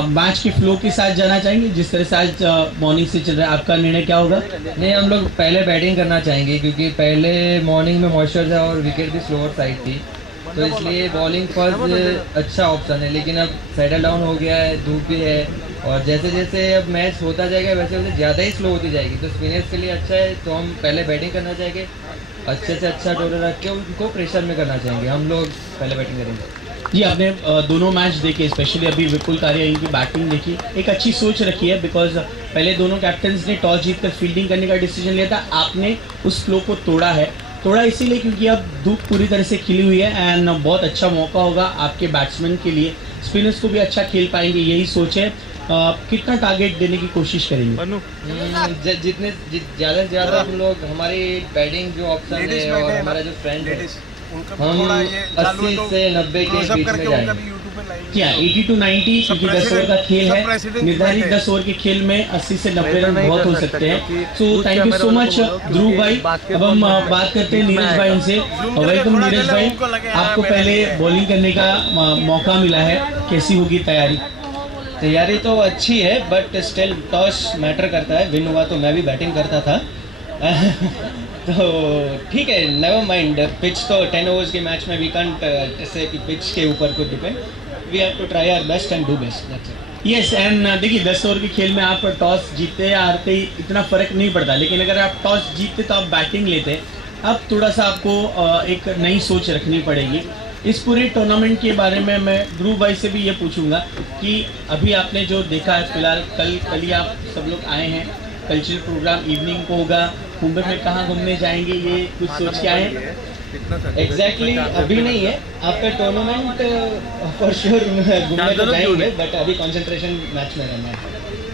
match के flow के साथ जाना चाहेंगे जिस तरह से आज मॉर्निंग से चल रहा है, आपका निर्णय क्या होगा? नहीं, हम लोग पहले बैटिंग करना चाहेंगे क्योंकि पहले मॉर्निंग में मॉइस्चर था और विकेट भी स्लोअर साइड थी, तो इसलिए बॉलिंग फर्स्ट अच्छा ऑप्शन है। लेकिन अब सेटल डाउन हो गया है, धूप भी है और जैसे जैसे अब मैच होता जाएगा वैसे वैसे ज़्यादा ही स्लो होती जाएगी, तो स्पिनर्स के लिए अच्छा है। तो हम पहले बैटिंग करना चाहेंगे, अच्छे से अच्छा टोटल रख के उनको प्रेशर में करना चाहेंगे। हम लोग पहले बैटिंग करेंगे। जी, आपने दोनों मैच देखे, स्पेशली अभी विपुल कार्य इनकी बैटिंग देखी, एक अच्छी सोच रखी है बिकॉज पहले दोनों कैप्टन्स ने टॉस जीतकर फील्डिंग करने का डिसीजन लिया था। आपने उस फ्लो को तोड़ा इसीलिए क्योंकि अब धूप पूरी तरह से खिली हुई है एंड बहुत अच्छा मौका होगा आपके बैट्समैन के लिए, स्पिनर्स को भी अच्छा खेल पाएंगे, यही सोच है। कितना टारगेट देने की कोशिश करेंगे? जितने ज़्यादा से ज़्यादा हम लोग, हमारी बैटिंग जो ऑप्शन है और हमारा जो फ्रेंड है, हम 80 से 90 के बीच में जाएंगे। क्या 80 to 90 क्योंकि 10 ओवर का खेल है, निर्धारित 10 ओवर के खेल में 80 से 90 रन बहुत हो सकते हैं। So thank you so much Dhruv भाई। अब हम बात करते हैं नीरज भाई उनसे। वेलकम नीरज भाई, आपको पहले बॉलिंग करने का मौका मिला है, कैसी होगी तैयारी? तैयारी तो अच्छी है बट स्टिल टॉस मैटर करता है। विन हुआ तो मैं भी बैटिंग करता था तो ठीक है, नेवर माइंड। पिच तो 10 ओवर्स के मैच में वी कांट से कि पिच के ऊपर कुछ depend, we have to try our best and do best, that's it. Yes and देखिए 10 ओवर के खेल में आप टॉस जीतते या हारते इतना फ़र्क नहीं पड़ता, लेकिन अगर आप टॉस जीतते तो आप बैटिंग लेते। अब थोड़ा सा आपको एक नई सोच रखनी पड़ेगी। इस पूरे टूर्नामेंट के बारे में मैं ध्रुव भाई से भी ये पूछूंगा कि अभी आपने जो देखा है फिलहाल, कल ही आप सब लोग आए हैं, कल्चरल प्रोग्राम इवनिंग को होगा, मुंबई में कहाँ घूमने जाएंगे ये कुछ सोच के आए हैं? एग्जैक्टली अभी नहीं है, आफ्टर टूर्नामेंट फॉर श्योर घूमने तो जाएंगे बट अभी कंसंट्रेशन मैच में रहना है,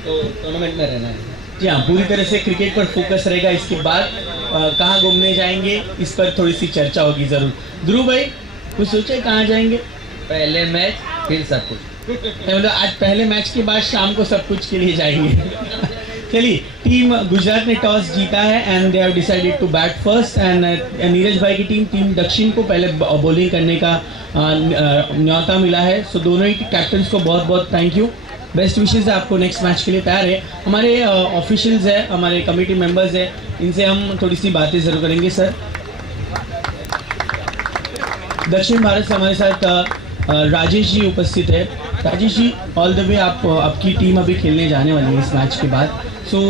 तो टूर्नामेंट में रहना है। जी हाँ, पूरी तरह से क्रिकेट पर फोकस रहेगा। इसके बाद कहाँ घूमने जाएंगे इस पर थोड़ी सी चर्चा होगी ज़रूर। ध्रुव भाई कुछ सोचे कहाँ जाएंगे? पहले मैच फिर सब कुछ, मतलब आज पहले मैच के बाद शाम को सब कुछ के लिए जाएंगे। चलिए, टीम गुजरात ने टॉस जीता है and they have decided to bat first and Neeraj भाई की टीम दक्षिण को पहले बॉलिंग करने का न्योता मिला है। सो दोनों ही कैप्टन्स को बहुत बहुत थैंक यू, बेस्ट विशेज़ है आपको नेक्स्ट मैच के लिए। तैयार है हमारे ऑफिशियल्स है, हमारे कमेटी मेंबर्स है, इनसे हम थोड़ी सी बातें ज़रूर करेंगे। सर, दक्षिण भारत से हमारे साथ राजेश जी उपस्थित है। Rajesh ji, all the way, आपकी टीम अभी खेलने जाने वाली है इस मैच के बाद। सो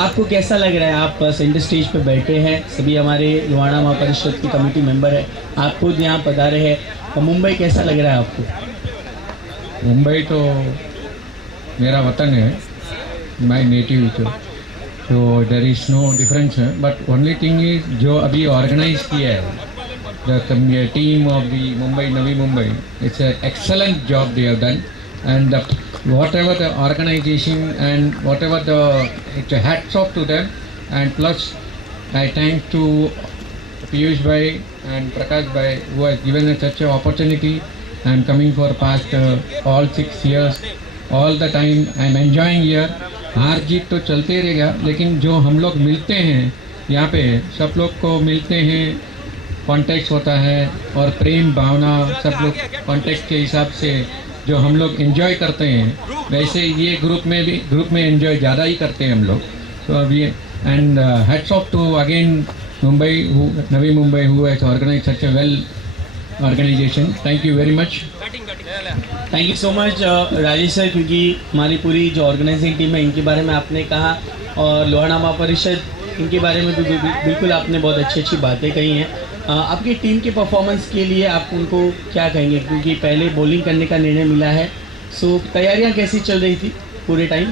आपको कैसा लग रहा है? आप सेंटर स्टेज पे बैठे हैं, सभी हमारे लोहाना महापरिषद की कमेटी मेंबर है, आप खुद यहाँ पधारे हैं, और मुंबई कैसा लग रहा है आपको? मुंबई तो मेरा वतन है, माई नेटिव तो देर इज़ नो डिफरेंस है, बट ओनली थिंग इज जो अभी ऑर्गेनाइज किया है the team of the Mumbai Navi Mumbai, it's an excellent job they have done, and whatever the organization and whatever the it's a hats off to them, and plus I thank to Piyush bhai and Prakash bhai who has given us such an opportunity. I am coming for past all 6 years, all the time I am enjoying here. हार जीत तो चलते रहेगा, लेकिन जो हम लोग मिलते हैं यहाँ पे, सब लोग को मिलते हैं, कॉन्टेक्ट होता है और प्रेम भावना सब लोग कॉन्टेक्ट के हिसाब से जो हम लोग एंजॉय करते हैं, वैसे ये ग्रुप में एंजॉय ज़्यादा ही करते हैं हम लोग. सो अभी and hats off to again Mumbai Navi Mumbai who has organise such a well organisation. Thank you very much. Thank you so much Rajesh sir, क्योंकि हमारी पूरी जो ऑर्गेनाइजिंग टीम है इनके बारे में आपने कहा, और लोहाना महापरिषद इनके बारे में भी बिल्कुल आपने बहुत अच्छी बातें कही हैं. आपकी टीम के परफॉर्मेंस के लिए आप उनको क्या कहेंगे, क्योंकि पहले बॉलिंग करने का निर्णय मिला है, सो तैयारियां कैसी चल रही थी पूरे टाइम?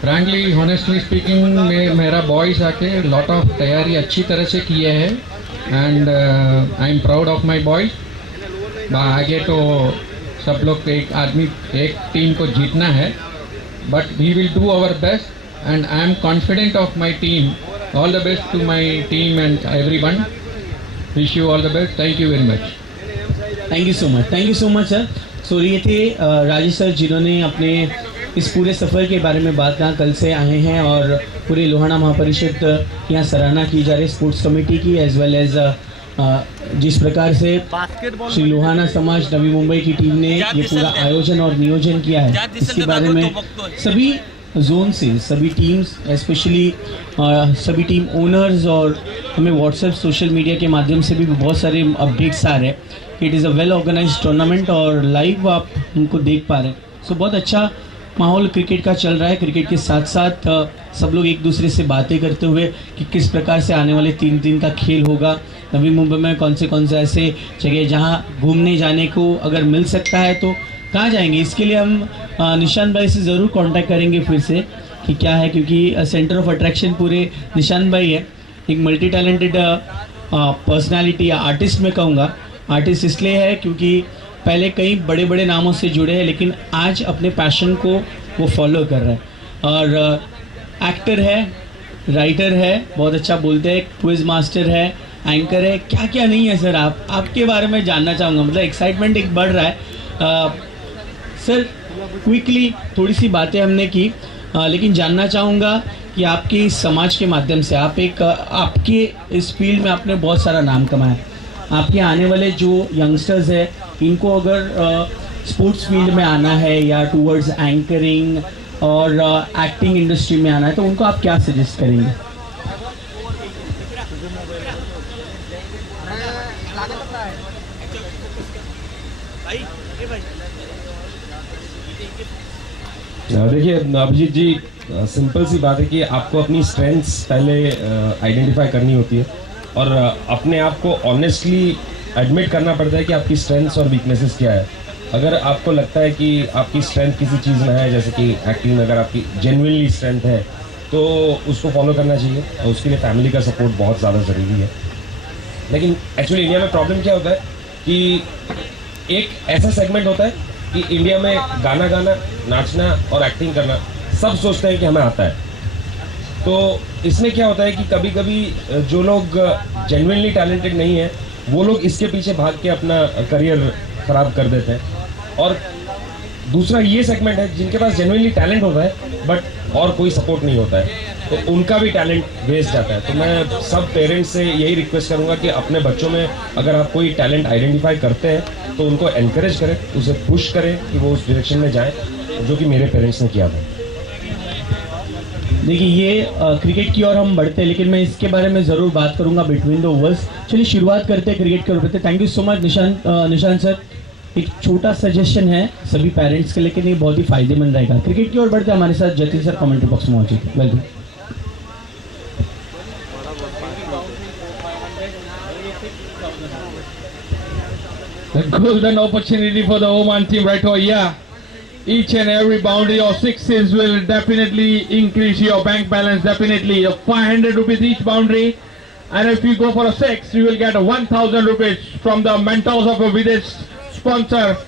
फ्रैंकली हॉनेस्टली स्पीकिंग मेरा बॉयज आके लॉट ऑफ तैयारी अच्छी तरह से किए हैं, and I am proud of my boys. आगे तो सब लोग एक टीम को जीतना है, but we will do our best, and I am confident of my team. All the best to my team and everyone. Wish you all the best. Thank you very much. Thank you so much sir. So ये थे Rajesh sir, जिन्होंने अपने इस पूरे सफ़र के बारे में बात कहा. कल से आए हैं और पूरे लोहाना महापरिषद यहाँ सराहना की जा रही है स्पोर्ट्स कमेटी की, एज वेल एज जिस प्रकार से श्री लोहाना समाज नवी मुंबई की टीम ने ये पूरा आयोजन और नियोजन किया है, इसके बारे में सभी जोन से सभी टीम्स, स्पेशली सभी टीम ओनर्स, और हमें व्हाट्सएप सोशल मीडिया के माध्यम से भी बहुत सारे अपडेट्स आ रहे हैं कि it is a well organised tournament, और लाइव आप उनको देख पा रहे हैं. सो बहुत अच्छा माहौल क्रिकेट का चल रहा है. क्रिकेट के साथ साथ सब लोग एक दूसरे से बातें करते हुए कि किस प्रकार से आने वाले 3 दिन का खेल होगा, नवी मुंबई में कौन से ऐसे जगह जहाँ घूमने जाने को अगर मिल सकता है तो कहाँ जाएंगे. इसके लिए हम निशान भाई से ज़रूर कांटेक्ट करेंगे फिर से कि क्या है, क्योंकि सेंटर ऑफ अट्रैक्शन पूरे निशान भाई है. एक मल्टी टैलेंटेड पर्सनालिटी या आर्टिस्ट मैं कहूँगा. आर्टिस्ट इसलिए है क्योंकि पहले कई बड़े बड़े नामों से जुड़े हैं, लेकिन आज अपने पैशन को वो फॉलो कर रहे हैं. और एक्टर है, राइटर है, बहुत अच्छा बोलते हैं, क्विज मास्टर है, एंकर है, क्या क्या नहीं है सर. आपके बारे में जानना चाहूँगा. मतलब एक्साइटमेंट एक बढ़ रहा है. सर क्विकली थोड़ी सी बातें हमने की, लेकिन जानना चाहूँगा कि आपके इस समाज के माध्यम से आपके इस फील्ड में आपने बहुत सारा नाम कमाया. आपके आने वाले जो यंगस्टर्स हैं, इनको अगर स्पोर्ट्स फील्ड में आना है या टूवर्ड्स एंकरिंग और एक्टिंग इंडस्ट्री में आना है, तो उनको आप क्या सजेस्ट करेंगे? देखिए अभिजीत जी, सिंपल सी बात है कि आपको अपनी स्ट्रेंथ्स पहले आइडेंटिफाई करनी होती है, और अपने आप को ऑनेस्टली एडमिट करना पड़ता है कि आपकी स्ट्रेंथ्स और वीकनेसेस क्या है. अगर आपको लगता है कि आपकी स्ट्रेंथ किसी चीज़ में है, जैसे कि एक्टिंग में अगर आपकी जेन्युइनली स्ट्रेंथ है, तो उसको फॉलो करना चाहिए, और उसके लिए फैमिली का सपोर्ट बहुत ज़्यादा ज़रूरी है. लेकिन एक्चुअली इंडिया में प्रॉब्लम क्या होता है कि एक ऐसा सेगमेंट होता है कि इंडिया में गाना गाना, नाचना और एक्टिंग करना सब सोचते हैं कि हमें आता है. तो इसमें क्या होता है कि कभी कभी जो लोग जेन्युइनली टैलेंटेड नहीं है, वो लोग इसके पीछे भाग के अपना करियर ख़राब कर देते हैं. और दूसरा ये सेगमेंट है जिनके पास जेन्युइनली टैलेंट होता है बट और कोई सपोर्ट नहीं होता है, तो उनका भी टैलेंट वेस्ट जाता है. तो मैं सब पेरेंट्स से यही रिक्वेस्ट करूंगा कि अपने बच्चों में अगर आप कोई टैलेंट आइडेंटिफाई करते हैं तो उनको एनकरेज करें, उसे पुश करें कि वो उस डायरेक्शन में जाएं, जो कि मेरे पेरेंट्स ने किया था. देखिए ये क्रिकेट की ओर हम बढ़ते हैं, लेकिन मैं इसके बारे में ज़रूर बात करूंगा बिटवीन द ओवर्स. चलिए शुरुआत करते हैं क्रिकेट के ऊपर. थैंक यू सो मच निशान सर. एक छोटा सजेशन है सभी पेरेंट्स के, लेकिन ये बहुत ही फायदेमंद रहेगा। क्रिकेट की ओर बढ़ते हमारे साथ जतिन सर कमेंट्री बॉक्स में मौजूद है। Welcome. The golden opportunity for the Oman team right over here. Each and every boundary or sixes will definitely increase your bank balance, definitely. 500 rupees each boundary. And if you go for a six, you will get 1,000 rupees from the mentors of a Videsh sponsor.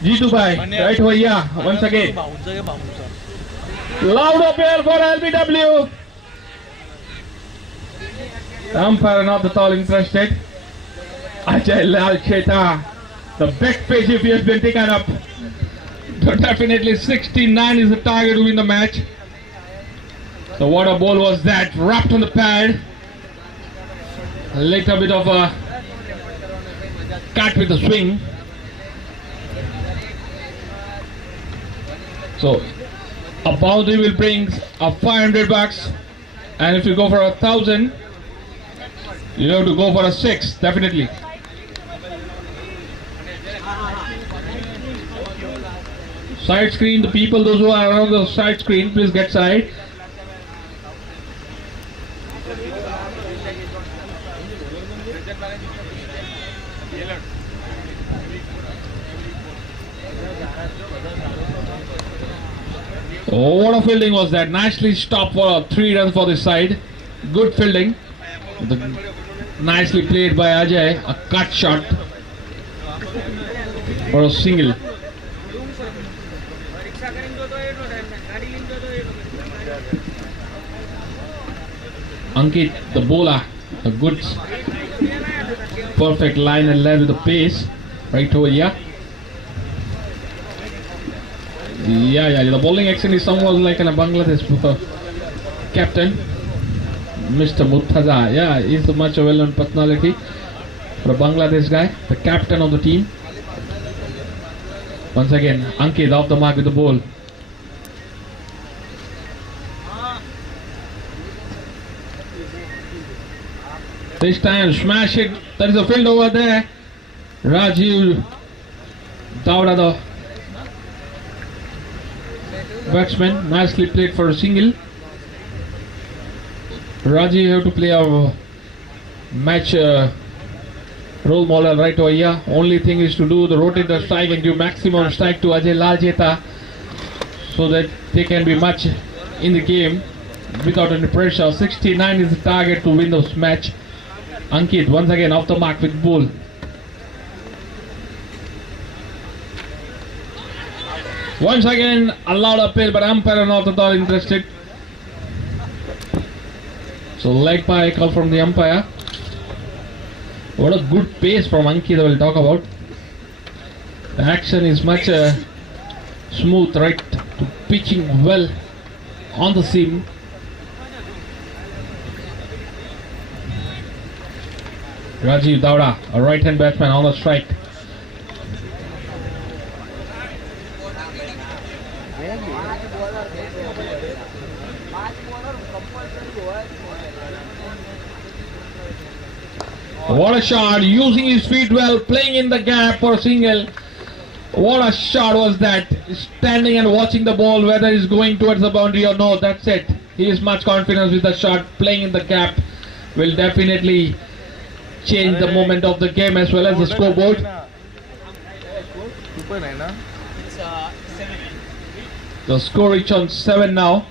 Jitu Bhai, right over here, once again. Loud appeal for LBW. The umpire not at all interested. Ajay Lal Cheta, the back page if he has been taken up. So definitely 69 is the target to win the match. So what a ball was that, wrapped on the pad. A little bit of a cut with a swing. So a boundary will bring a 500 bucks, and if you go for 1,000, you have to go for a six, definitely. Side screen, the people, those who are around the side screen, please get side. Oh, what a fielding was that. Nicely stopped for 3 runs for this side. Good fielding. Nicely played by Ajay. A cut shot for a single. Ankit, the bowler, a good, perfect line and length with the pace right over here. Yeah, the bowling action is somewhat like in a Bangladesh captain, Mr. Murtaza. Yeah, he's a much well-known personality for a Bangladesh guy, the captain of the team. Once again, Ankit off the mark with the ball. This time, smash it. There is a field over there. Rajiv Dawda, the batsman, nicely played for a single. Rajiv, you have to play our match role model right over here. Only thing is to do the rotate the strike and give maximum strike to Ajay Lal Cheta, so that they can be much in the game without any pressure. 69 is the target to win this match. Ankit once again off the mark with ball. Once again allowed appeal, but umpire not at all interested. So leg by call from the umpire. What a good pace from Ankit we'll talk about. The action is much smooth, right to pitching well on the seam. Rajiv Dawda, a right-hand batsman on the strike. What a shot, using his feet well, playing in the gap for a single. What a shot was that, standing and watching the ball whether it's going towards the boundary or no. That's it. He is much confident with the shot, playing in the gap will definitely change the moment of the game as well as the scoreboard. The score is on 7 now.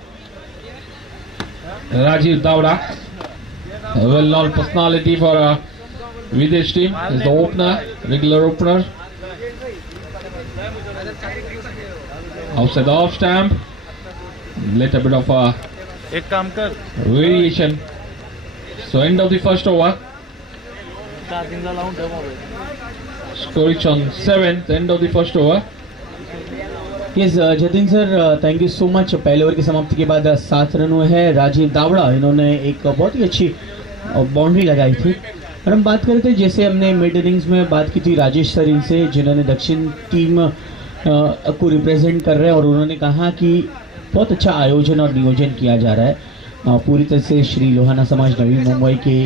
Rajiv Dawda, a well-known personality for a Videsh team, is the opener, regular opener. Outside the off stamp, little bit of a variation. So end of the first over. Score is on 7th, end of the first over. Yes Jatin sir, thank you so much. पहले over की समाप्ति के बाद 7 run हुए हैं। राजीव दावड़ा इन्होंने एक बहुत ही अच्छी बाउंड्री लगाई थी। और हम बात करते हैं, जैसे हमने मिड इनिंग्स में बात की थी राजेश सर इनसे, जिन्होंने दक्षिण टीम को रिप्रेजेंट कर रहे हैं, और उन्होंने कहा कि बहुत अच्छा आयोजन और नियोजन किया जा रहा है पूरी तरह से। श्री लोहाना समाज नवी मुंबई के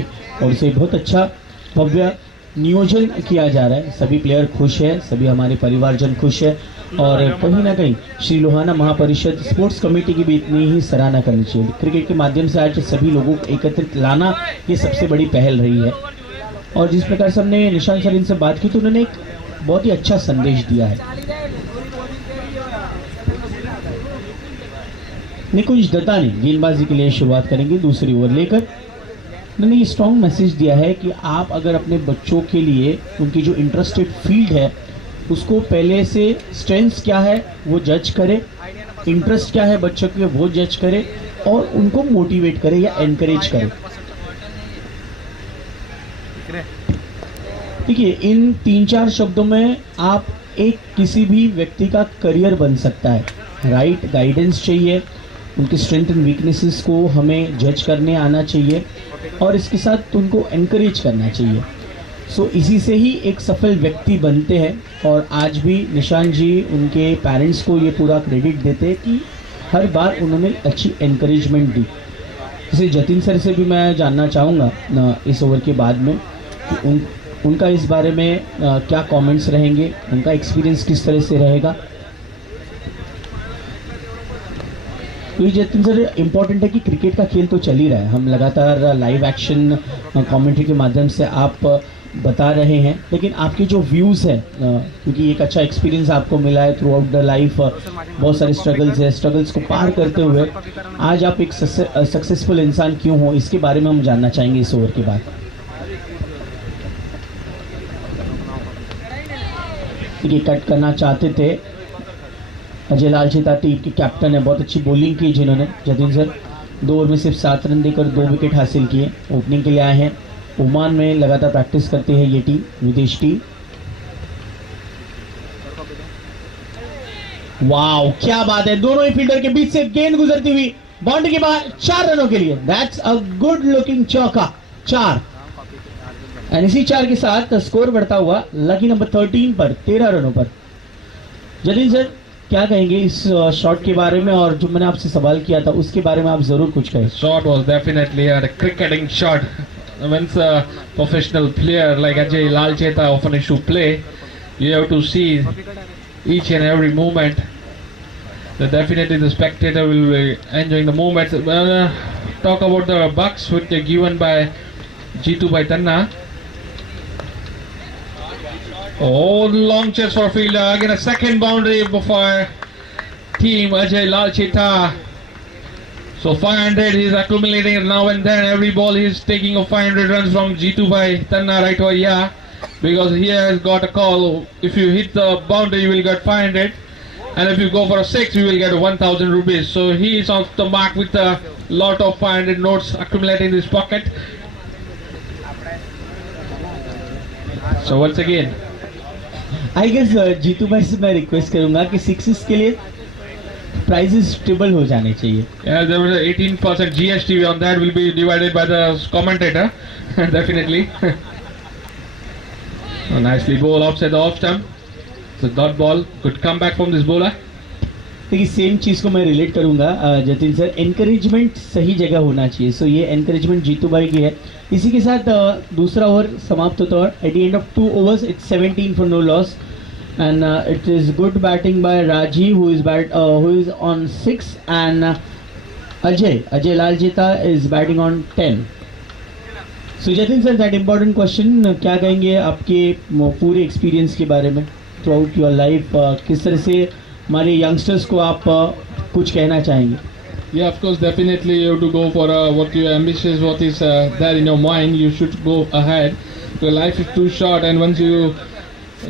और से बहुत अच्छा भव्य नियोजन किया जा रहा है, सभी प्लेयर खुश है, सभी हमारे परिवारजन खुश है और कहीं ना कहीं श्री लोहाना महापरिषद स्पोर्ट्स कमेटी की भी इतनी ही सराहना करनी चाहिए। क्रिकेट के माध्यम से आज सभी लोगों को एकत्रित लाना ये सबसे बड़ी पहल रही है और जिस प्रकार से हमने निशांत सर इनसे बात की तो उन्होंने एक बहुत ही अच्छा संदेश दिया है। निकुंज दत्ता ने गेंदबाजी के लिए शुरुआत करेंगे दूसरी ओवर लेकर। उन्होंने ये स्ट्रॉन्ग मैसेज दिया है कि आप अगर अपने बच्चों के लिए उनकी जो इंटरेस्टेड फील्ड है उसको पहले से स्ट्रेंथ्स क्या है वो जज करें, इंटरेस्ट क्या है बच्चों के वो जज करें और उनको मोटिवेट करें या एनकरेज करें। देखिए इन 3-4 शब्दों में आप एक किसी भी व्यक्ति का करियर बन सकता है। राइट गाइडेंस चाहिए, उनके स्ट्रेंथ एंड वीकनेसेस को हमें जज करने आना चाहिए और इसके साथ उनको एनकरेज करना चाहिए। सो इसी से ही एक सफल व्यक्ति बनते हैं और आज भी निशांत जी उनके पेरेंट्स को ये पूरा क्रेडिट देते हैं कि हर बार उन्होंने अच्छी एनकरेजमेंट दी। जैसे जतिन सर से भी मैं जानना चाहूँगा इस ओवर के बाद में कि उनका इस बारे में क्या कमेंट्स रहेंगे, उनका एक्सपीरियंस किस तरह से रहेगा। तो ये जतिन सर इम्पोर्टेंट है कि क्रिकेट का खेल तो चल ही रहा है, हम लगातार लाइव एक्शन कमेंट्री के माध्यम से आप बता रहे हैं, लेकिन आपके जो व्यूज़ हैं क्योंकि एक अच्छा एक्सपीरियंस आपको मिला है थ्रू आउट द लाइफ, बहुत सारे स्ट्रगल्स है, स्ट्रगल्स को पार करते हुए आज आप एक सक्सेसफुल इंसान क्यों हो इसके बारे में हम जानना चाहेंगे इस ओवर के बाद। ये कट करना चाहते थे अजय लाल चेता टीम के कैप्टन है, बहुत अच्छी बॉलिंग की जिन्होंने जतिन सर 2 ओवर में सिर्फ 7 रन देकर 2 विकेट हासिल किए। ओपनिंग के लिए आए हैं, ओमान में लगातार प्रैक्टिस करती है ये टीम, विदेश टीम। वाओ क्या बात है, दोनों ही फील्डर के बीच से गेंद गुजरती हुई बाउंड्री के बाद 4 रनों के लिए। दैट्स अ गुड लुकिंग चौका, 4 और इसी 4 के साथ स्कोर बढ़ता हुआ लकी नंबर 13 पर 13 रनों पर। जतिन सर क्या कहेंगे इस शॉट के बारे में और जो मैंने आपसे सवाल किया था उसके बारे में आप जरूर कुछ कहें। Shot was definitely a cricketing shot. Once a professional player like Ajay Lalcheta often is to play, you have to see each and every movement. So definitely the spectator will be enjoying the movement. Talk about the bucks which are given by Jitu by Tanna. Oh, long chase for fielder. Again a second boundary for team Ajay Lalcheta. So 500 he is accumulating now and then. Every ball he is taking of 500 runs from Jitu by Tanna right over here. Because he has got a call. If you hit the boundary you will get 500. And if you go for a 6 you will get 1000 rupees. So he is off the mark with a lot of 500 notes accumulating in his pocket. So once again I guess Jeetu भाई से मैं request करूंगा कि 6s के लिए prices table हो जाने चाहिए। Yeah, there was a 18% GST on that will be divided by the commentator. Definitely. Oh, nicely ball offside the off stump. So dot ball, good comeback from this bowler. देखिए same चीज़ को मैं relate करूंगा Jatin sir, encouragement सही जगह होना चाहिए। सो ये encouragement Jitu भाई की है। इसी के साथ दूसरा ओवर समाप्त होता है। At the end of 2 overs it's 17 for no loss and it is good batting by Rajiv who is on 6 and Ajay Lalcheta is batting on 10. So Jatin sir that important question, क्या कहेंगे आपके पूरे experience के बारे में through out your life, किस तरह से हमारे यंगस्टर्स को आप कुछ कहना चाहेंगे? Yeah, of course, definitely you have to go for what your ambitious, what is there in your mind. You should go ahead. Your life is too short, and once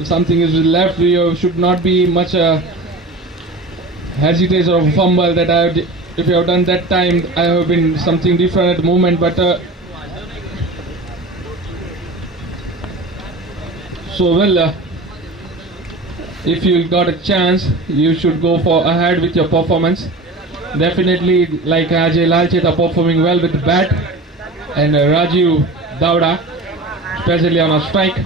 something is left, you should not be much hesitation or fumble that if you have done that time, I have been something different at the moment. But if you got a chance, you should go for ahead with your performance. Definitely, like Ajay Lalcheta performing well with the bat, and Rajiv Dauda, especially on a strike.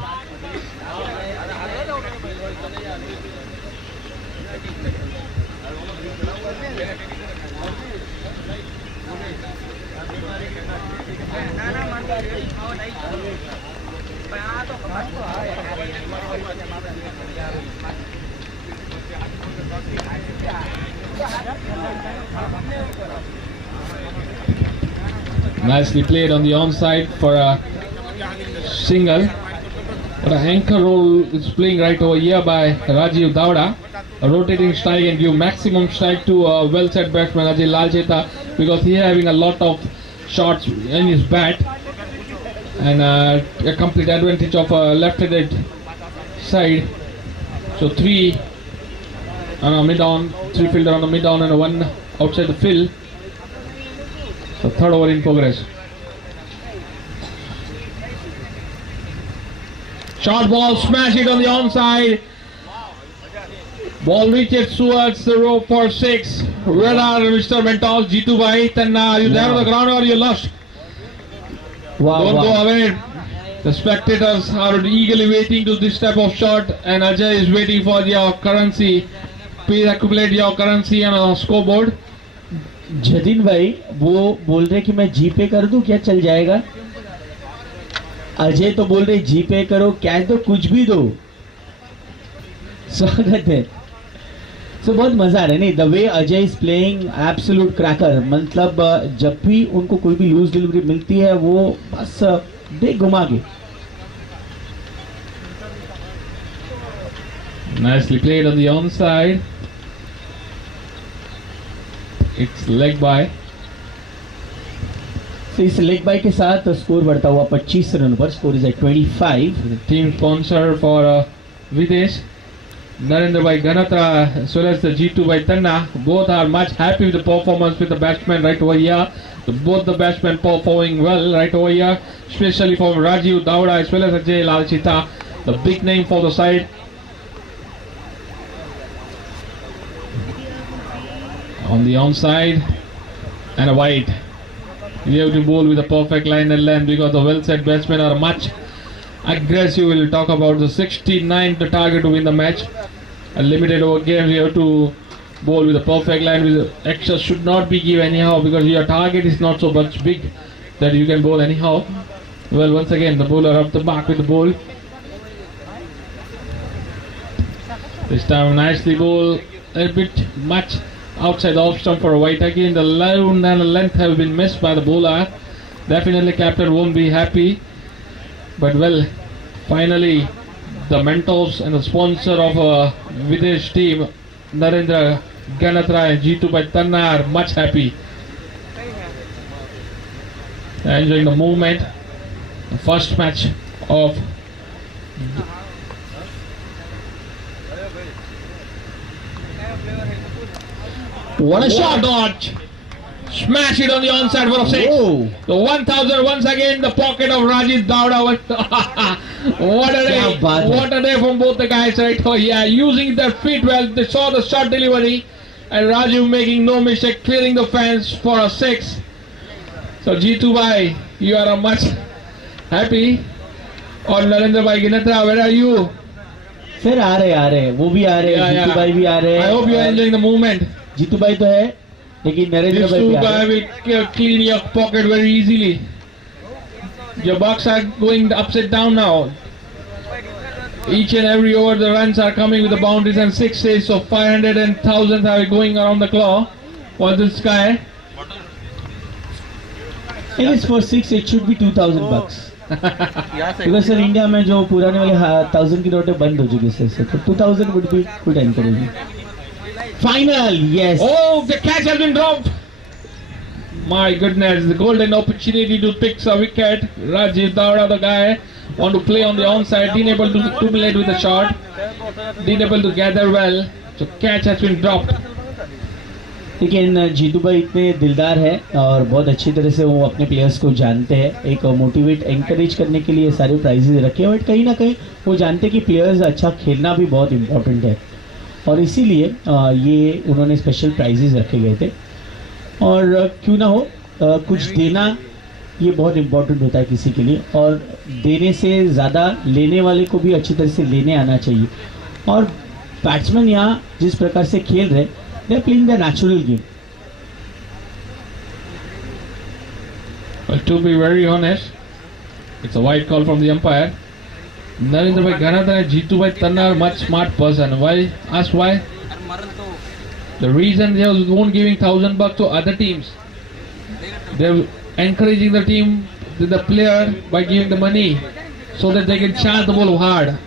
Nicely played on the onside for a single. But an anchor role is playing right over here by Rajiv Dawda. A rotating strike and give maximum strike to a well set batsman Ajay Lalcheta, because he is having a lot of shots in his bat, and a complete advantage of a left-handed side. So three on a mid-on, three fielder on the mid-on and one outside the field. So third over in progress. Short ball, smash it on the onside. Ball reaches towards the rope for 6. Where are Mr. Mentos? Jitu Bhai, Tanna, are you there on the ground or you lost? Wow, Don't wow. go away. The spectators are eagerly waiting to this type of shot, and Ajay is waiting for your currency. Please accumulate your currency on a scoreboard. Jatin भाई वो बोल रहे कि मैं जीपे कर दूं, क्या चल जाएगा? अजय तो बोल रहे जीपे करो, कैश दो, कुछ भी दो। स्वागत है। So, बहुत मजा आ रहा है नहीं, the way Ajay is playing absolute cracker. मतलब जब भी उनको कोई भी लूज डिलीवरी मिलती है वो बस दे घुमा के। Nicely played on the onside. It's leg by. तो इस लेग बाय के साथ स्कोर बढ़ता हुआ 25 रन पर, score is at 25। Team sponsor for Videsh, Narendra Bhai Ganatra, as well as the G2 by Tanna. Both are much happy with the performance with the batsman right over here. Both the batsmen performing well right over here, especially from Rajiv Dawda as well as Ajay Lalcheta, the big name for the side. On the onside and a wide. You have to bowl with a perfect line and length, because the well set batsmen are much aggressive. We'll talk about the 69, the target to win the match. A limited over game, you have to bowl with a perfect line. With extra should not be given anyhow, because your target is not so much big that you can bowl anyhow. Well, once again the bowler up the mark with the ball. This time nicely bowl, a bit much outside the off stump for a white. Again the line and the length have been missed by the bowler. Definitely captain won't be happy, but well, finally the mentors and the sponsor of Videsh team, Narendra Ganatra and G2 by Tanna, are much happy. They're enjoying the movement. The first match of What a shot! dodge. Smash it on the onside for a 6. Whoa. The 1000 once again, the pocket of Rajiv Dawda. What a day! Kya baat hai. What a day from both the guys right over here. Using their feet well, they saw the shot delivery, and Rajiv making no mistake, clearing the fence for a 6. So G2 Bhai, you are a much happy. Or Narendra Bhai Ganatra, where are you? फिर आ रहे वो भी आ रहे, जीतू भाई भी आ रहे। I hope you are enjoying the movement. Jitu भाई तो है, लेकिन नरेंद्र These भाई two भी आ रहे। guys will clean your pocket very easily. Your bucks are going upside down now. Each and every over the runs are coming with the boundaries and sixes, so 500 and 1000 are going around the clock for this guy. It is for 6, it should be 2000 bucks. Because sir, India में जो पुराने वाले 1000 की नोटें बंद हो चुकी है, तो 2000 would be good encouraging. Final, yes. Oh, the catch has been dropped. My goodness, the golden opportunity to pick a wicket. Rajiv Dawda, the guy, want to play on the onside, didn't able to accumulate with the shot, didn't able to gather well. So catch has been dropped. लेकिन जीतू भाई इतने दिलदार है और बहुत अच्छी तरह से वो अपने प्लेयर्स को जानते हैं, एक मोटिवेट एंकरेज करने के लिए सारे प्राइजेज रखे, बट कहीं ना कहीं वो जानते हैं कि प्लेयर्स अच्छा खेलना भी बहुत इम्पोर्टेंट है, और इसीलिए ये उन्होंने स्पेशल प्राइजेज रखे गए थे। और क्यों ना हो, कुछ देना ये बहुत इम्पोर्टेंट होता है किसी के लिए, और देने से ज़्यादा लेने वाले को भी अच्छी तरह से लेने आना चाहिए। और बैट्समैन यहाँ जिस प्रकार से खेल रहे, they are playing the natural game. Well, to be very honest, it's a wide call from the umpire. Narendra Bhai Ganatra and Jitu Bhai Tanna are much smart person. Why? Ask why? The reason they won't giving $1,000 to other teams. They're encouraging the team, the player by giving the money so that they can charge the ball hard.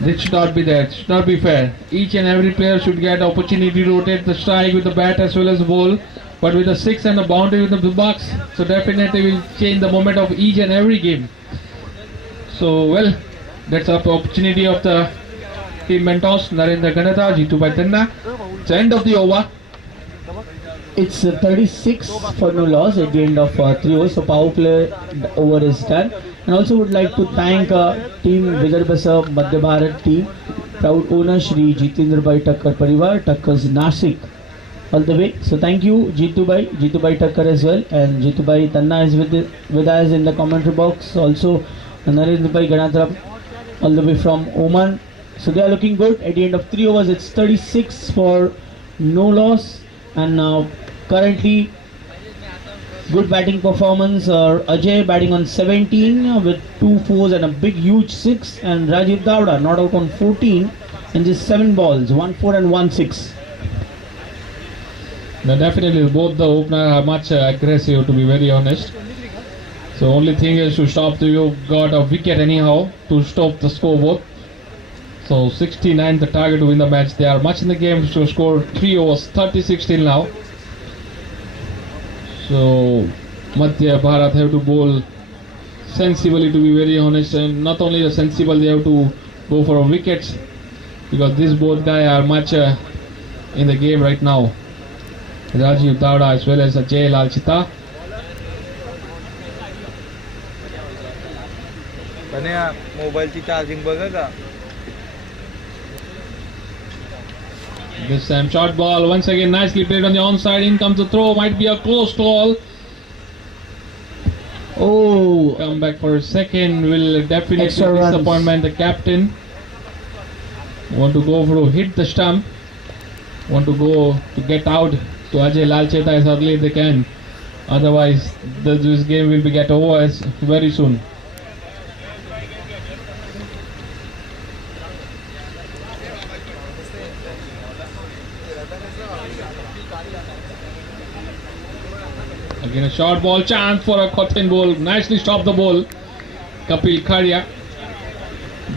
This should not be there. It should not be fair. Each and every player should get opportunity to rotate the strike with the bat as well as the ball. But with the six and the boundary with the box, so definitely will change the moment of each and every game. So well, that's the opportunity of the team mentors Narendra Ganatra, Jitu Bhai Tanna. It's the end of the over. It's 36 for no loss at the end of 3 overs. So power play over is done. And also would like to thank team Vidarbha Madhya Bharat team, proud owner Shri Jitendra Bhai Thakkar Parivar, Thakkars Nasik, all the way. So thank you Jitu Bhai Thakkar as well, and Jitu Bhai Tanna is with us in the commentary box. Also Narendra Bhai Ganatra all the way from Oman. So they are looking good. At the end of 3 overs, it's 36 for no loss. And now currently good batting performance. Ajay batting on 17 with 2 fours and a big huge 6, and Rajiv Davda not out on 14 and just 7 balls, 1 4 and 1 6. Now definitely both the openers are much aggressive, to be very honest. So only thing is to stop you got a wicket anyhow to stop the scoreboard. So 69 the target to win the match. They are much in the game to score 3 overs, 36 till now. So Madhya Bharat have to bowl sensibly, to be very honest, and not only the sensible, they have to go for wickets because these both guys are much in the game right now. Rajiv Davda as well as Ajay Lalchita. मोबाईलची charging बघा का. This time short ball once again nicely played on the onside. In comes the throw, might be a close call. Oh, Come back for a second, will definitely Extra runs. disappointment the captain. Want to go for hit the stump. Want to go to get out to Ajay Lalcheta as early as they can. Otherwise, this game will be get over very soon. Again a short ball, chance for a cotton ball. Nicely stopped the ball. Kapil Kharia.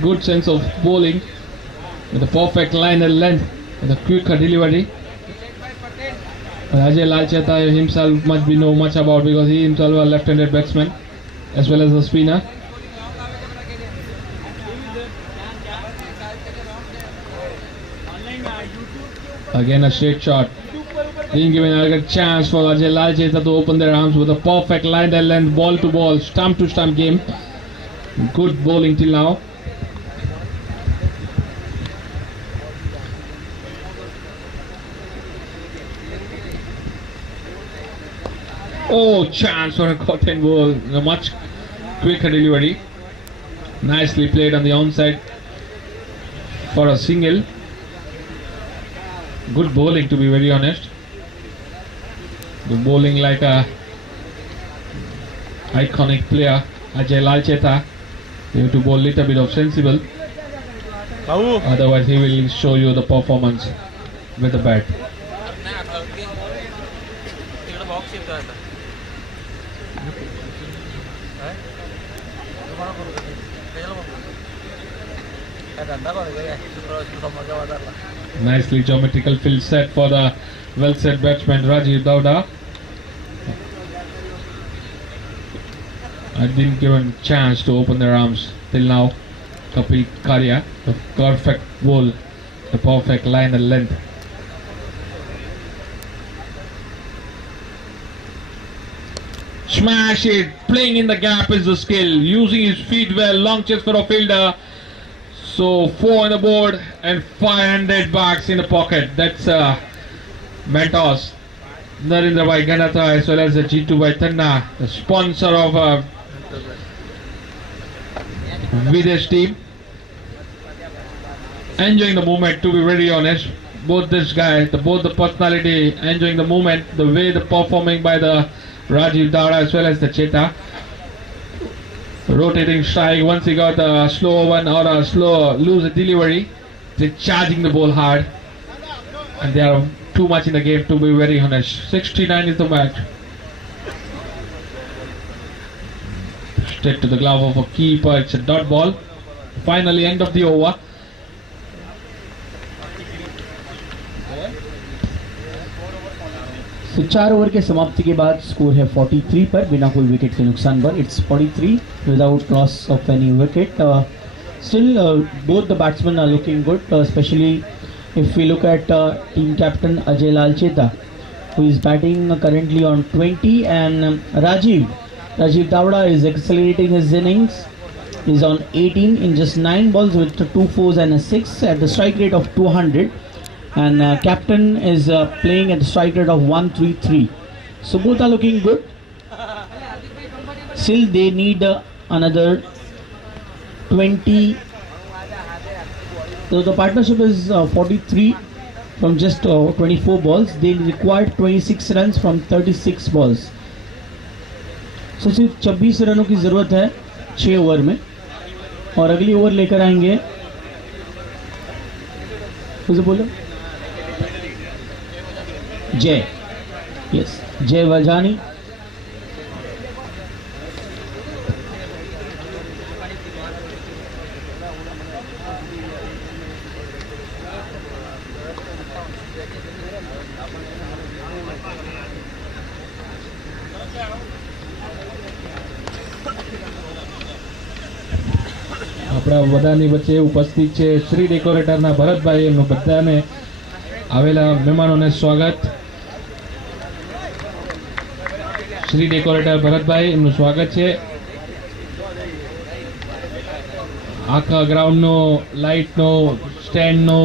Good sense of bowling with a perfect line and length with a quicker delivery. Ajay Lalcheta himself must be know much about because he himself a left-handed batsman as well as a spinner. Again a straight shot. Being given a chance for Ajay Lalcheta to open their arms with a perfect line and length, ball to ball, stump to stump game. Good bowling till now. Oh, chance for a cotton ball. A much quicker delivery. Nicely played on the onside for a single. Good bowling, to be very honest. Good bowling like a iconic player Ajay Lalcheta. You have to bowl little bit of sensible. Otherwise he will show you the performance with the bat. Nicely geometrical field set for the well set batsman Rajiv Davda. I didn't give him a chance to open their arms till now. Kapil Kharia, the perfect ball, the perfect line and length. Smash it, playing in the gap is the skill, using his feet well, long chase for a fielder. So 4 on the board and 500 bucks in the pocket. That's Mentos, Narendra Bhai Ganatra as well as the Jitu Bhai Tanna, the sponsor of Videsh team. Enjoying the moment, to be very honest. Both this guy, both the personality, enjoying the moment, the way the performing by the Rajiv Davda as well as the Cheta. Rotating strike. Once he got a slow one or a slow loose delivery, they're charging the ball hard, and they are too much in the game to be very honest. 69 is the match. Straight to the glove of a keeper. It's a dot ball. Finally, end of the over. तो 4 over के समाप्ति के बाद score है 43 पर बिना कोई wicket के नुकसान पर. It's 43 without loss of any wicket. Still both the batsman are looking good, specially if we look at team captain Ajay Lal Cheta, who is batting currently on 20, and Rajiv Davda is accelerating his innings. He's on 18 in just 9 balls with 2 fours and a 6 at the strike rate of 200. And captain is playing at the strike rate of 133. So both are looking good. Still they need another 20. So the partnership is 43 from just 24 balls. They required 26 runs from 36 balls. So सिर्फ 26 रनों की ज़रूरत है 6 over में. और अगली over लेकर आएंगे, उसे बोलो, जय. यस, जय वजानी. આપણા બધાની વચ્ચે ઉપસ્થિત છે શ્રી ડેકોરેટરના ભરતભાઈ. એમનું બધાને આવેલા મહેમાનોને સ્વાગત. શ્રી ડેકોરેટર ભરતભાઈ, એમનું સ્વાગત છે. આખા ગ્રાઉન્ડનો, લાઇટનો, સ્ટેન્ડનો,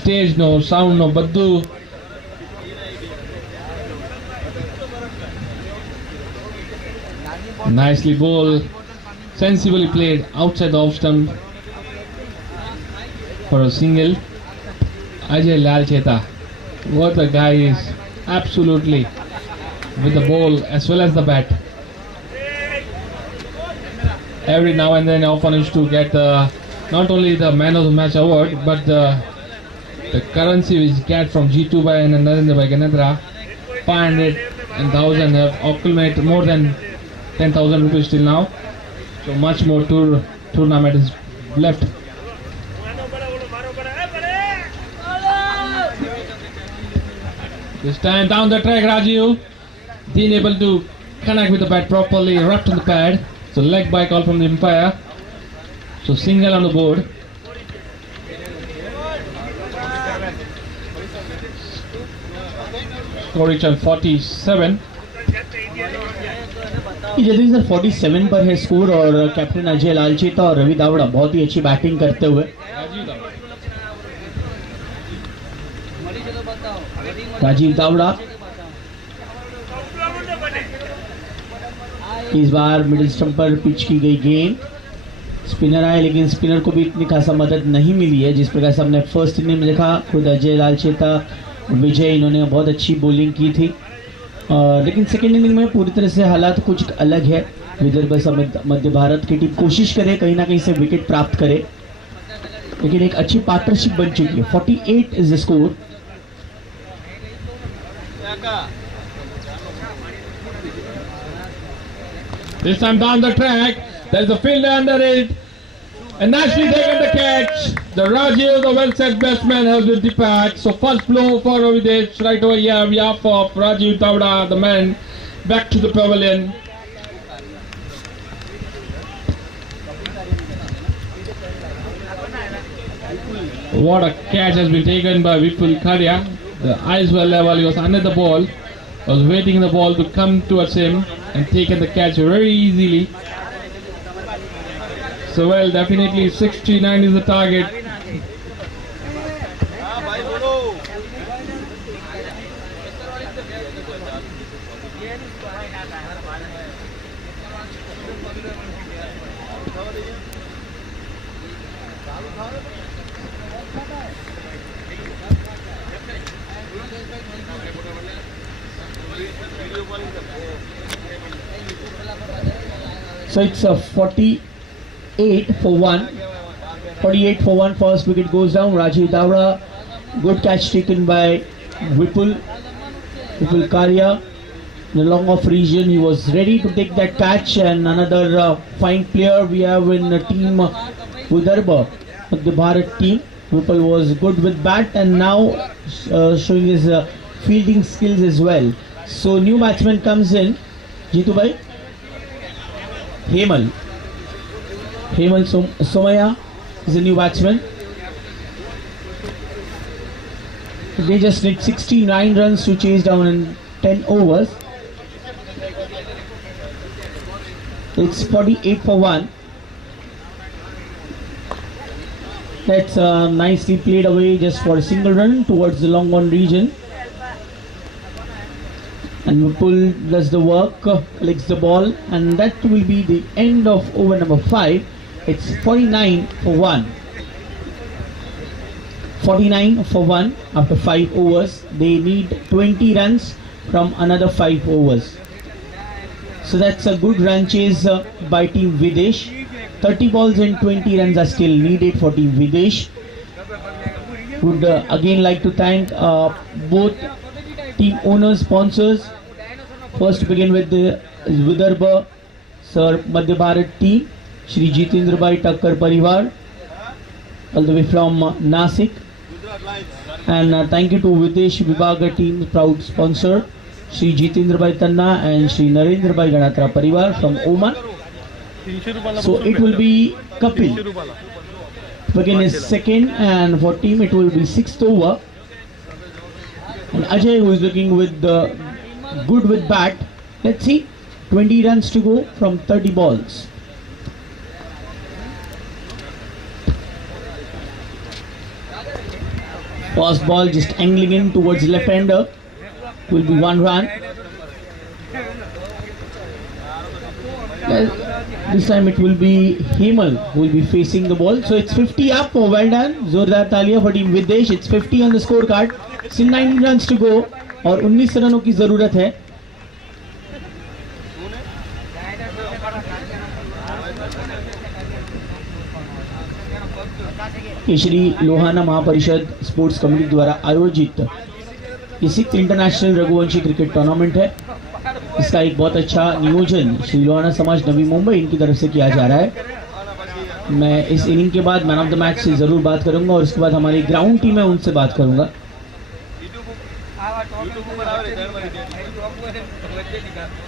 સ્ટેજનો, સાઉન્ડનો બધું nicely bowled, sensibly played outside the off stump for a single. Ajay Lal Cheta, what a guy is, absolutely, with the ball as well as the bat. Every now and then often used to get not only the man of the match award, but the currency which he get from G2 by and Narendra by Ganendra, 500 and 1000 have accumulated more than 10,000 rupees till now. So much more tournament is left. This time down the track, Rajiv being able to connect with the bat properly, right on the pad. So leg by call from the umpire. So single on the board. Score reach on 47. जल्दी sir 47 पर है score. और captain Ajay Lal चेता और रवि दावड़ा बहुत ही अच्छी batting करते हुए. राजीव दावड़ा इस बार मिडिल स्टंप पर पिच की गई गेंद. स्पिनर आए लेकिन स्पिनर को भी इतनी खासा मदद नहीं मिली है जिस प्रकार से हमने फर्स्ट इनिंग में देखा. खुद अजय लाल चेता, विजय, इन्होंने बहुत अच्छी बॉलिंग की थी. लेकिन सेकेंड इनिंग में पूरी तरह से हालात कुछ अलग है. विदर्भ मध्य भारत की टीम कोशिश करे कहीं ना कहीं से विकेट प्राप्त करे, लेकिन एक अच्छी पार्टनरशिप बन चुकी है. 48 is the score. This time down the track, there's a fielder under it, and nicely taken the catch. The Rajiv, the well-set batsman, has been dispatched. So first blow for Ravidesh right over here, behalf of Rajiv Davda, the man, back to the pavilion. What a catch has been taken by Vipul Khadia. The eyes were level, he was under the ball, was waiting the ball to come towards him and taken the catch very easily. So well, definitely 69 is the target. So it's a 48 for 1. 48 for 1. First wicket goes down. Rajiv Davra. Good catch taken by Vipul Karia. In the long off region, he was ready to take that catch, and another fine player we have in the team Vidarbha, the Bharat team. Vipul was good with bat and now showing his fielding skills as well. So new batsman comes in, Jitu bhai. Hemal Somaya is a new batsman. They just need 69 runs to chase down in 10 overs. It's 48 for 1. That's nicely played away just for a single run towards the long on region. And Vipul does the work, collects the ball, and that will be the end of over number 5. It's 49 for 1. 49 for 1 after 5 overs. They need 20 runs from another 5 overs. So that's a good run chase by Team Videsh. 30 balls and 20 runs are still needed for Team Videsh. Would again like to thank both team owners, sponsors. First to begin with the Vidarbha Sir Madhya Bharat team, Shri Jitendra Bhai Thakkar Parivar, all the way from Nasik. And thank you to Videsh Vibhaga team, proud sponsor, Shri Jitendra Bhai Tanna and Shri Narendra Bhai Ganatra Parivar from Oman. So it will be Kapil to begin his second, and for team it will be 6th over. And Ajay, who is looking with good with bat. Let's see, 20 runs to go from 30 balls. Fast ball just angling in towards left hander. Will be 1 run. This time it will be Hemal who will be facing the ball. So it's 50 up. Oh, well done. Zordar Talia for Team Videsh. It's 50 on the scorecard. Still 19 runs to go. और 19 रनों की जरूरत है. Keshari Lohana महापरिषद sports committee द्वारा आयोजित ये 6th international Raghuvanshi cricket tournament है. इसका एक बहुत अच्छा नियोजन श्री लोहाना समाज नवी मुंबई इनकी तरफ से किया जा रहा है. मैं इस इनिंग के बाद मैन ऑफ द मैच से जरूर बात करूंगा और इसके बाद हमारी ग्राउंड टीम है उनसे बात करूंगा.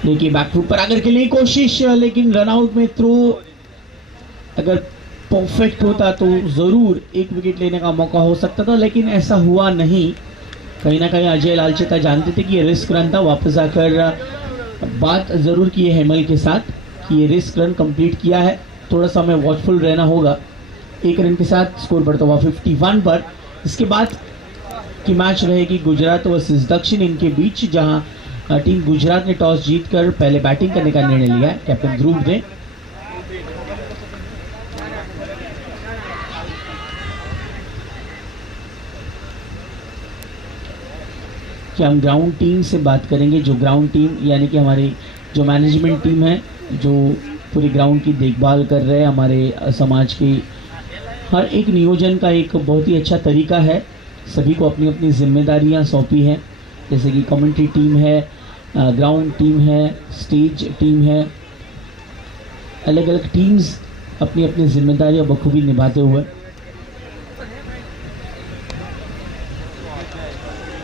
देखिए बैकफुट पर आकर के लिए कोशिश, लेकिन रनआउट में थ्रो अगर परफेक्ट होता तो जरूर एक विकेट लेने का मौका हो सकता था, लेकिन ऐसा हुआ नहीं. कहीं ना कहीं अजय लालचेता जानते थे कि ये रिस्क रन था. वापस आकर बात जरूर की है हेमल के साथ कि ये रिस्क रन कंप्लीट किया है, थोड़ा सा हमें वॉचफुल रहना होगा. 1 रन के साथ स्कोर बढ़ता हुआ 51 पर. इसके बाद की मैच रहेगी गुजरात वर्सेस दक्षिण इनके बीच, जहां टीम गुजरात ने टॉस जीतकर पहले बैटिंग करने का निर्णय लिया है कैप्टन ध्रुव ने. कि हम ग्राउंड टीम से बात करेंगे, जो ग्राउंड टीम यानी कि हमारी जो मैनेजमेंट टीम है जो पूरे ग्राउंड की देखभाल कर रहे हैं. हमारे समाज की हर एक नियोजन का एक बहुत ही अच्छा तरीका है. सभी को अपनी अपनी जिम्मेदारियां सौंपी हैं, जैसे कि कमेंट्री टीम है, ग्राउंड टीम है, स्टेज टीम है. अलग अलग टीम्स अपनी अपनी जिम्मेदारियां बखूबी निभाते हुए.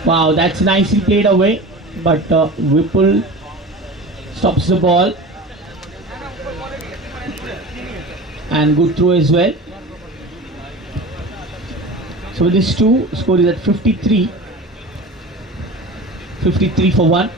Wow, that's nicely played away, but Vipul stops the ball, and good throw as well. So with this 2, score is at 53. 53 for 1.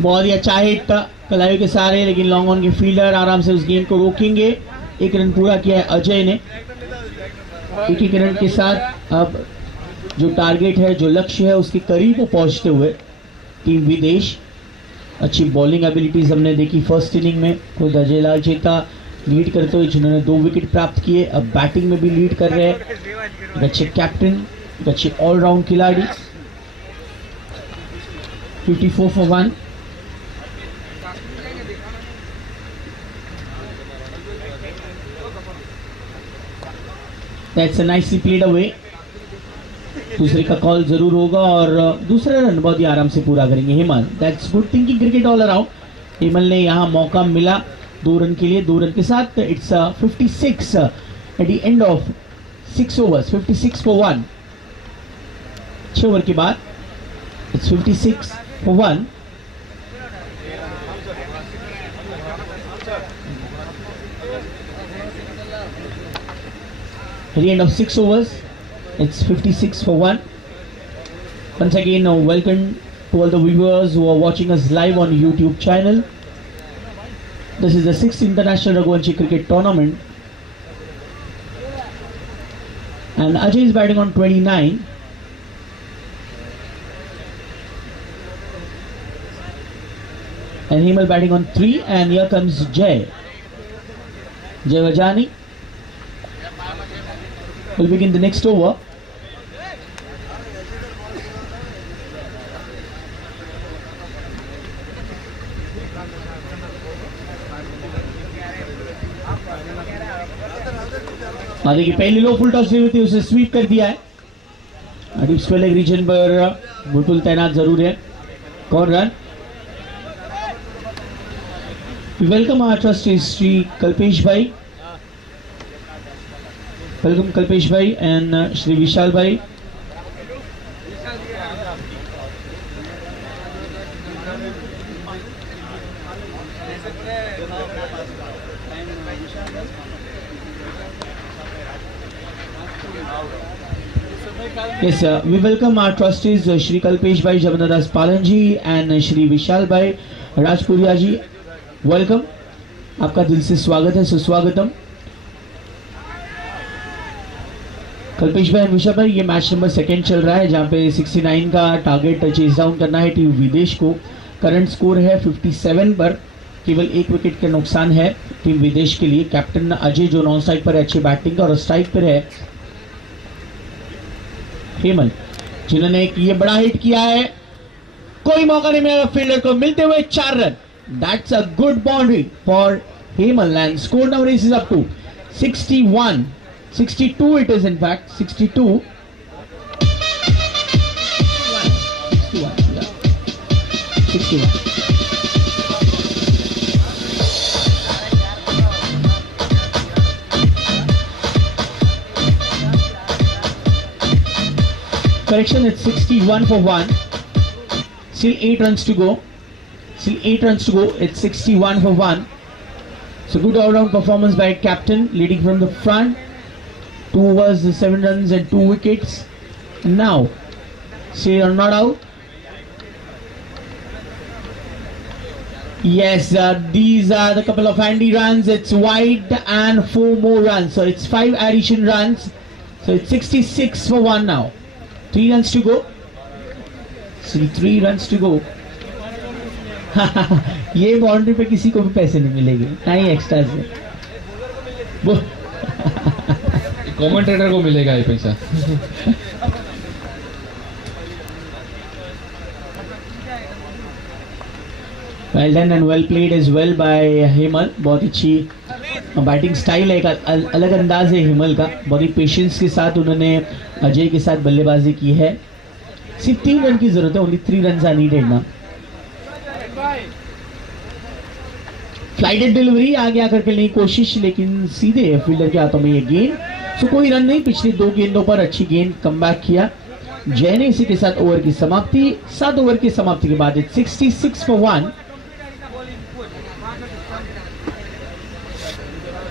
बहुत ही अच्छा हिट कलायु के सारे, लेकिन लॉन्ग ऑन के फील्डर आराम से उस गेंद को रोकेंगे. 1 रन पूरा किया है अजय ने. 1 रन के साथ अब जो टारगेट है, जो लक्ष्य है, उसके करीब पहुंचते हुए टीम विदेश अच्छी बॉलिंग एबिलिटीज हमने देखी फर्स्ट इनिंग में। खुद अजय लाल चेता लीड करते हुए जिन्होंने 2 विकेट प्राप्त किए, अब बैटिंग में भी लीड कर रहे हैं। एक अच्छे कैप्टन, एक अच्छे ऑलराउंड खिलाड़ी। 54 for 1। That's a nicely played away। दूसरे का कॉल जरूर होगा और दूसरा रन बहुत ही आराम से पूरा करेंगे Hemal. That's good thinking cricket all around. Hemal ने यहाँ मौका मिला 2 रन के लिए, 2 रन के साथ it's 56 at the end of 6 overs, 56 for 1। 6 over के बाद it's 56 for 1। At the end of 6 overs, it's 56 for 1. Once again, welcome to all the viewers who are watching us live on YouTube channel. This is the 6th International Raghuvanshi Cricket Tournament. And Ajay is batting on 29. And Hemal batting on 3. And here comes Jay Vajani will begin the next over. आगे की पहली लो full toss हुई थी, उसे SVEEP कर दिया है। Deep spelling reason पर बिल्कुल तैनात जरूर है। कौन run? Welcome our trustee Shri Kalpesh भाई। वेलकम कल्पेश भाई एंड श्री विशाल भाई। Yes, we welcome our trustees Shri Kalpesh Bhai Jagannathadas Palan ji and Shri Vishal Bhai Rajpuria ji. Welcome, आपका दिल से स्वागत है, सुस्वागतम। कल्पेश भाई एंड विशाल भाई, ये मैच नंबर 2 चल रहा है जहाँ पे 69 का टारगेट चेज डाउन करना है टीम विदेश को। करंट स्कोर है 57 पर, केवल 1 विकेट का नुकसान है टीम विदेश के लिए। कैप्टन अजय जो नॉन स्ट्राइक पर अच्छी बैटिंग और स्ट्राइक पर है हेमल, जिन्होंने ये बड़ा हिट किया है। कोई मौका नहीं मिला फील्डर को, मिलते हुए 4 run. That's a good boundary for Hemal and score now is up to 61, 62 it is in fact 62. 61. Correction, it's 61 for 1. Still 8 runs to go. It's 61 for 1. So good all-round performance by captain, leading from the front. 2 overs, 7 runs and 2 wickets. Now, say you're not out. Yes, these are the couple of handy runs. It's wide and 4 more runs. So it's 5 addition runs. So it's 66 for 1 now. 3 runs to go. Still 3 runs to go. ये boundary पे किसी को भी पैसे नहीं मिलेंगे, ना ही extra से। कमेंटेटर को मिलेगा ये पैसा। Well done and well played as well by Hemal. बहुत अच्छी बैटिंग स्टाइल है, एक अलग अंदाज है हेमल का। बहुत ही पेशेंस के साथ उन्होंने अजय के साथ बल्लेबाजी की है। सिर्फ 3 रन की जरूरत है, ओनली 3 runs are needed ना। फ्लाइटेड डिलीवरी आगे आकर खेलने की कोशिश, लेकिन सीधे फील्डर के हाथों में ये गेंद। सो कोई रन नहीं, पिछली 2 गेंदों पर अच्छी गेंद कमबैक किया जय ने। इसी के साथ ओवर की समाप्ति। 7 ओवर की समाप्ति के बाद 66 for 1।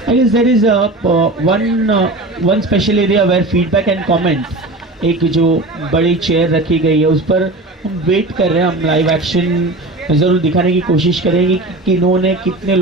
I guess there is one special area where feedback and comment, एक जो बड़ी चेयर रखी गई है उस पर हम वेट कर रहे हैं। हम लाइव एक्शन जरूर दिखाने की कोशिश करेंगे कि इन्होंने कितने लोग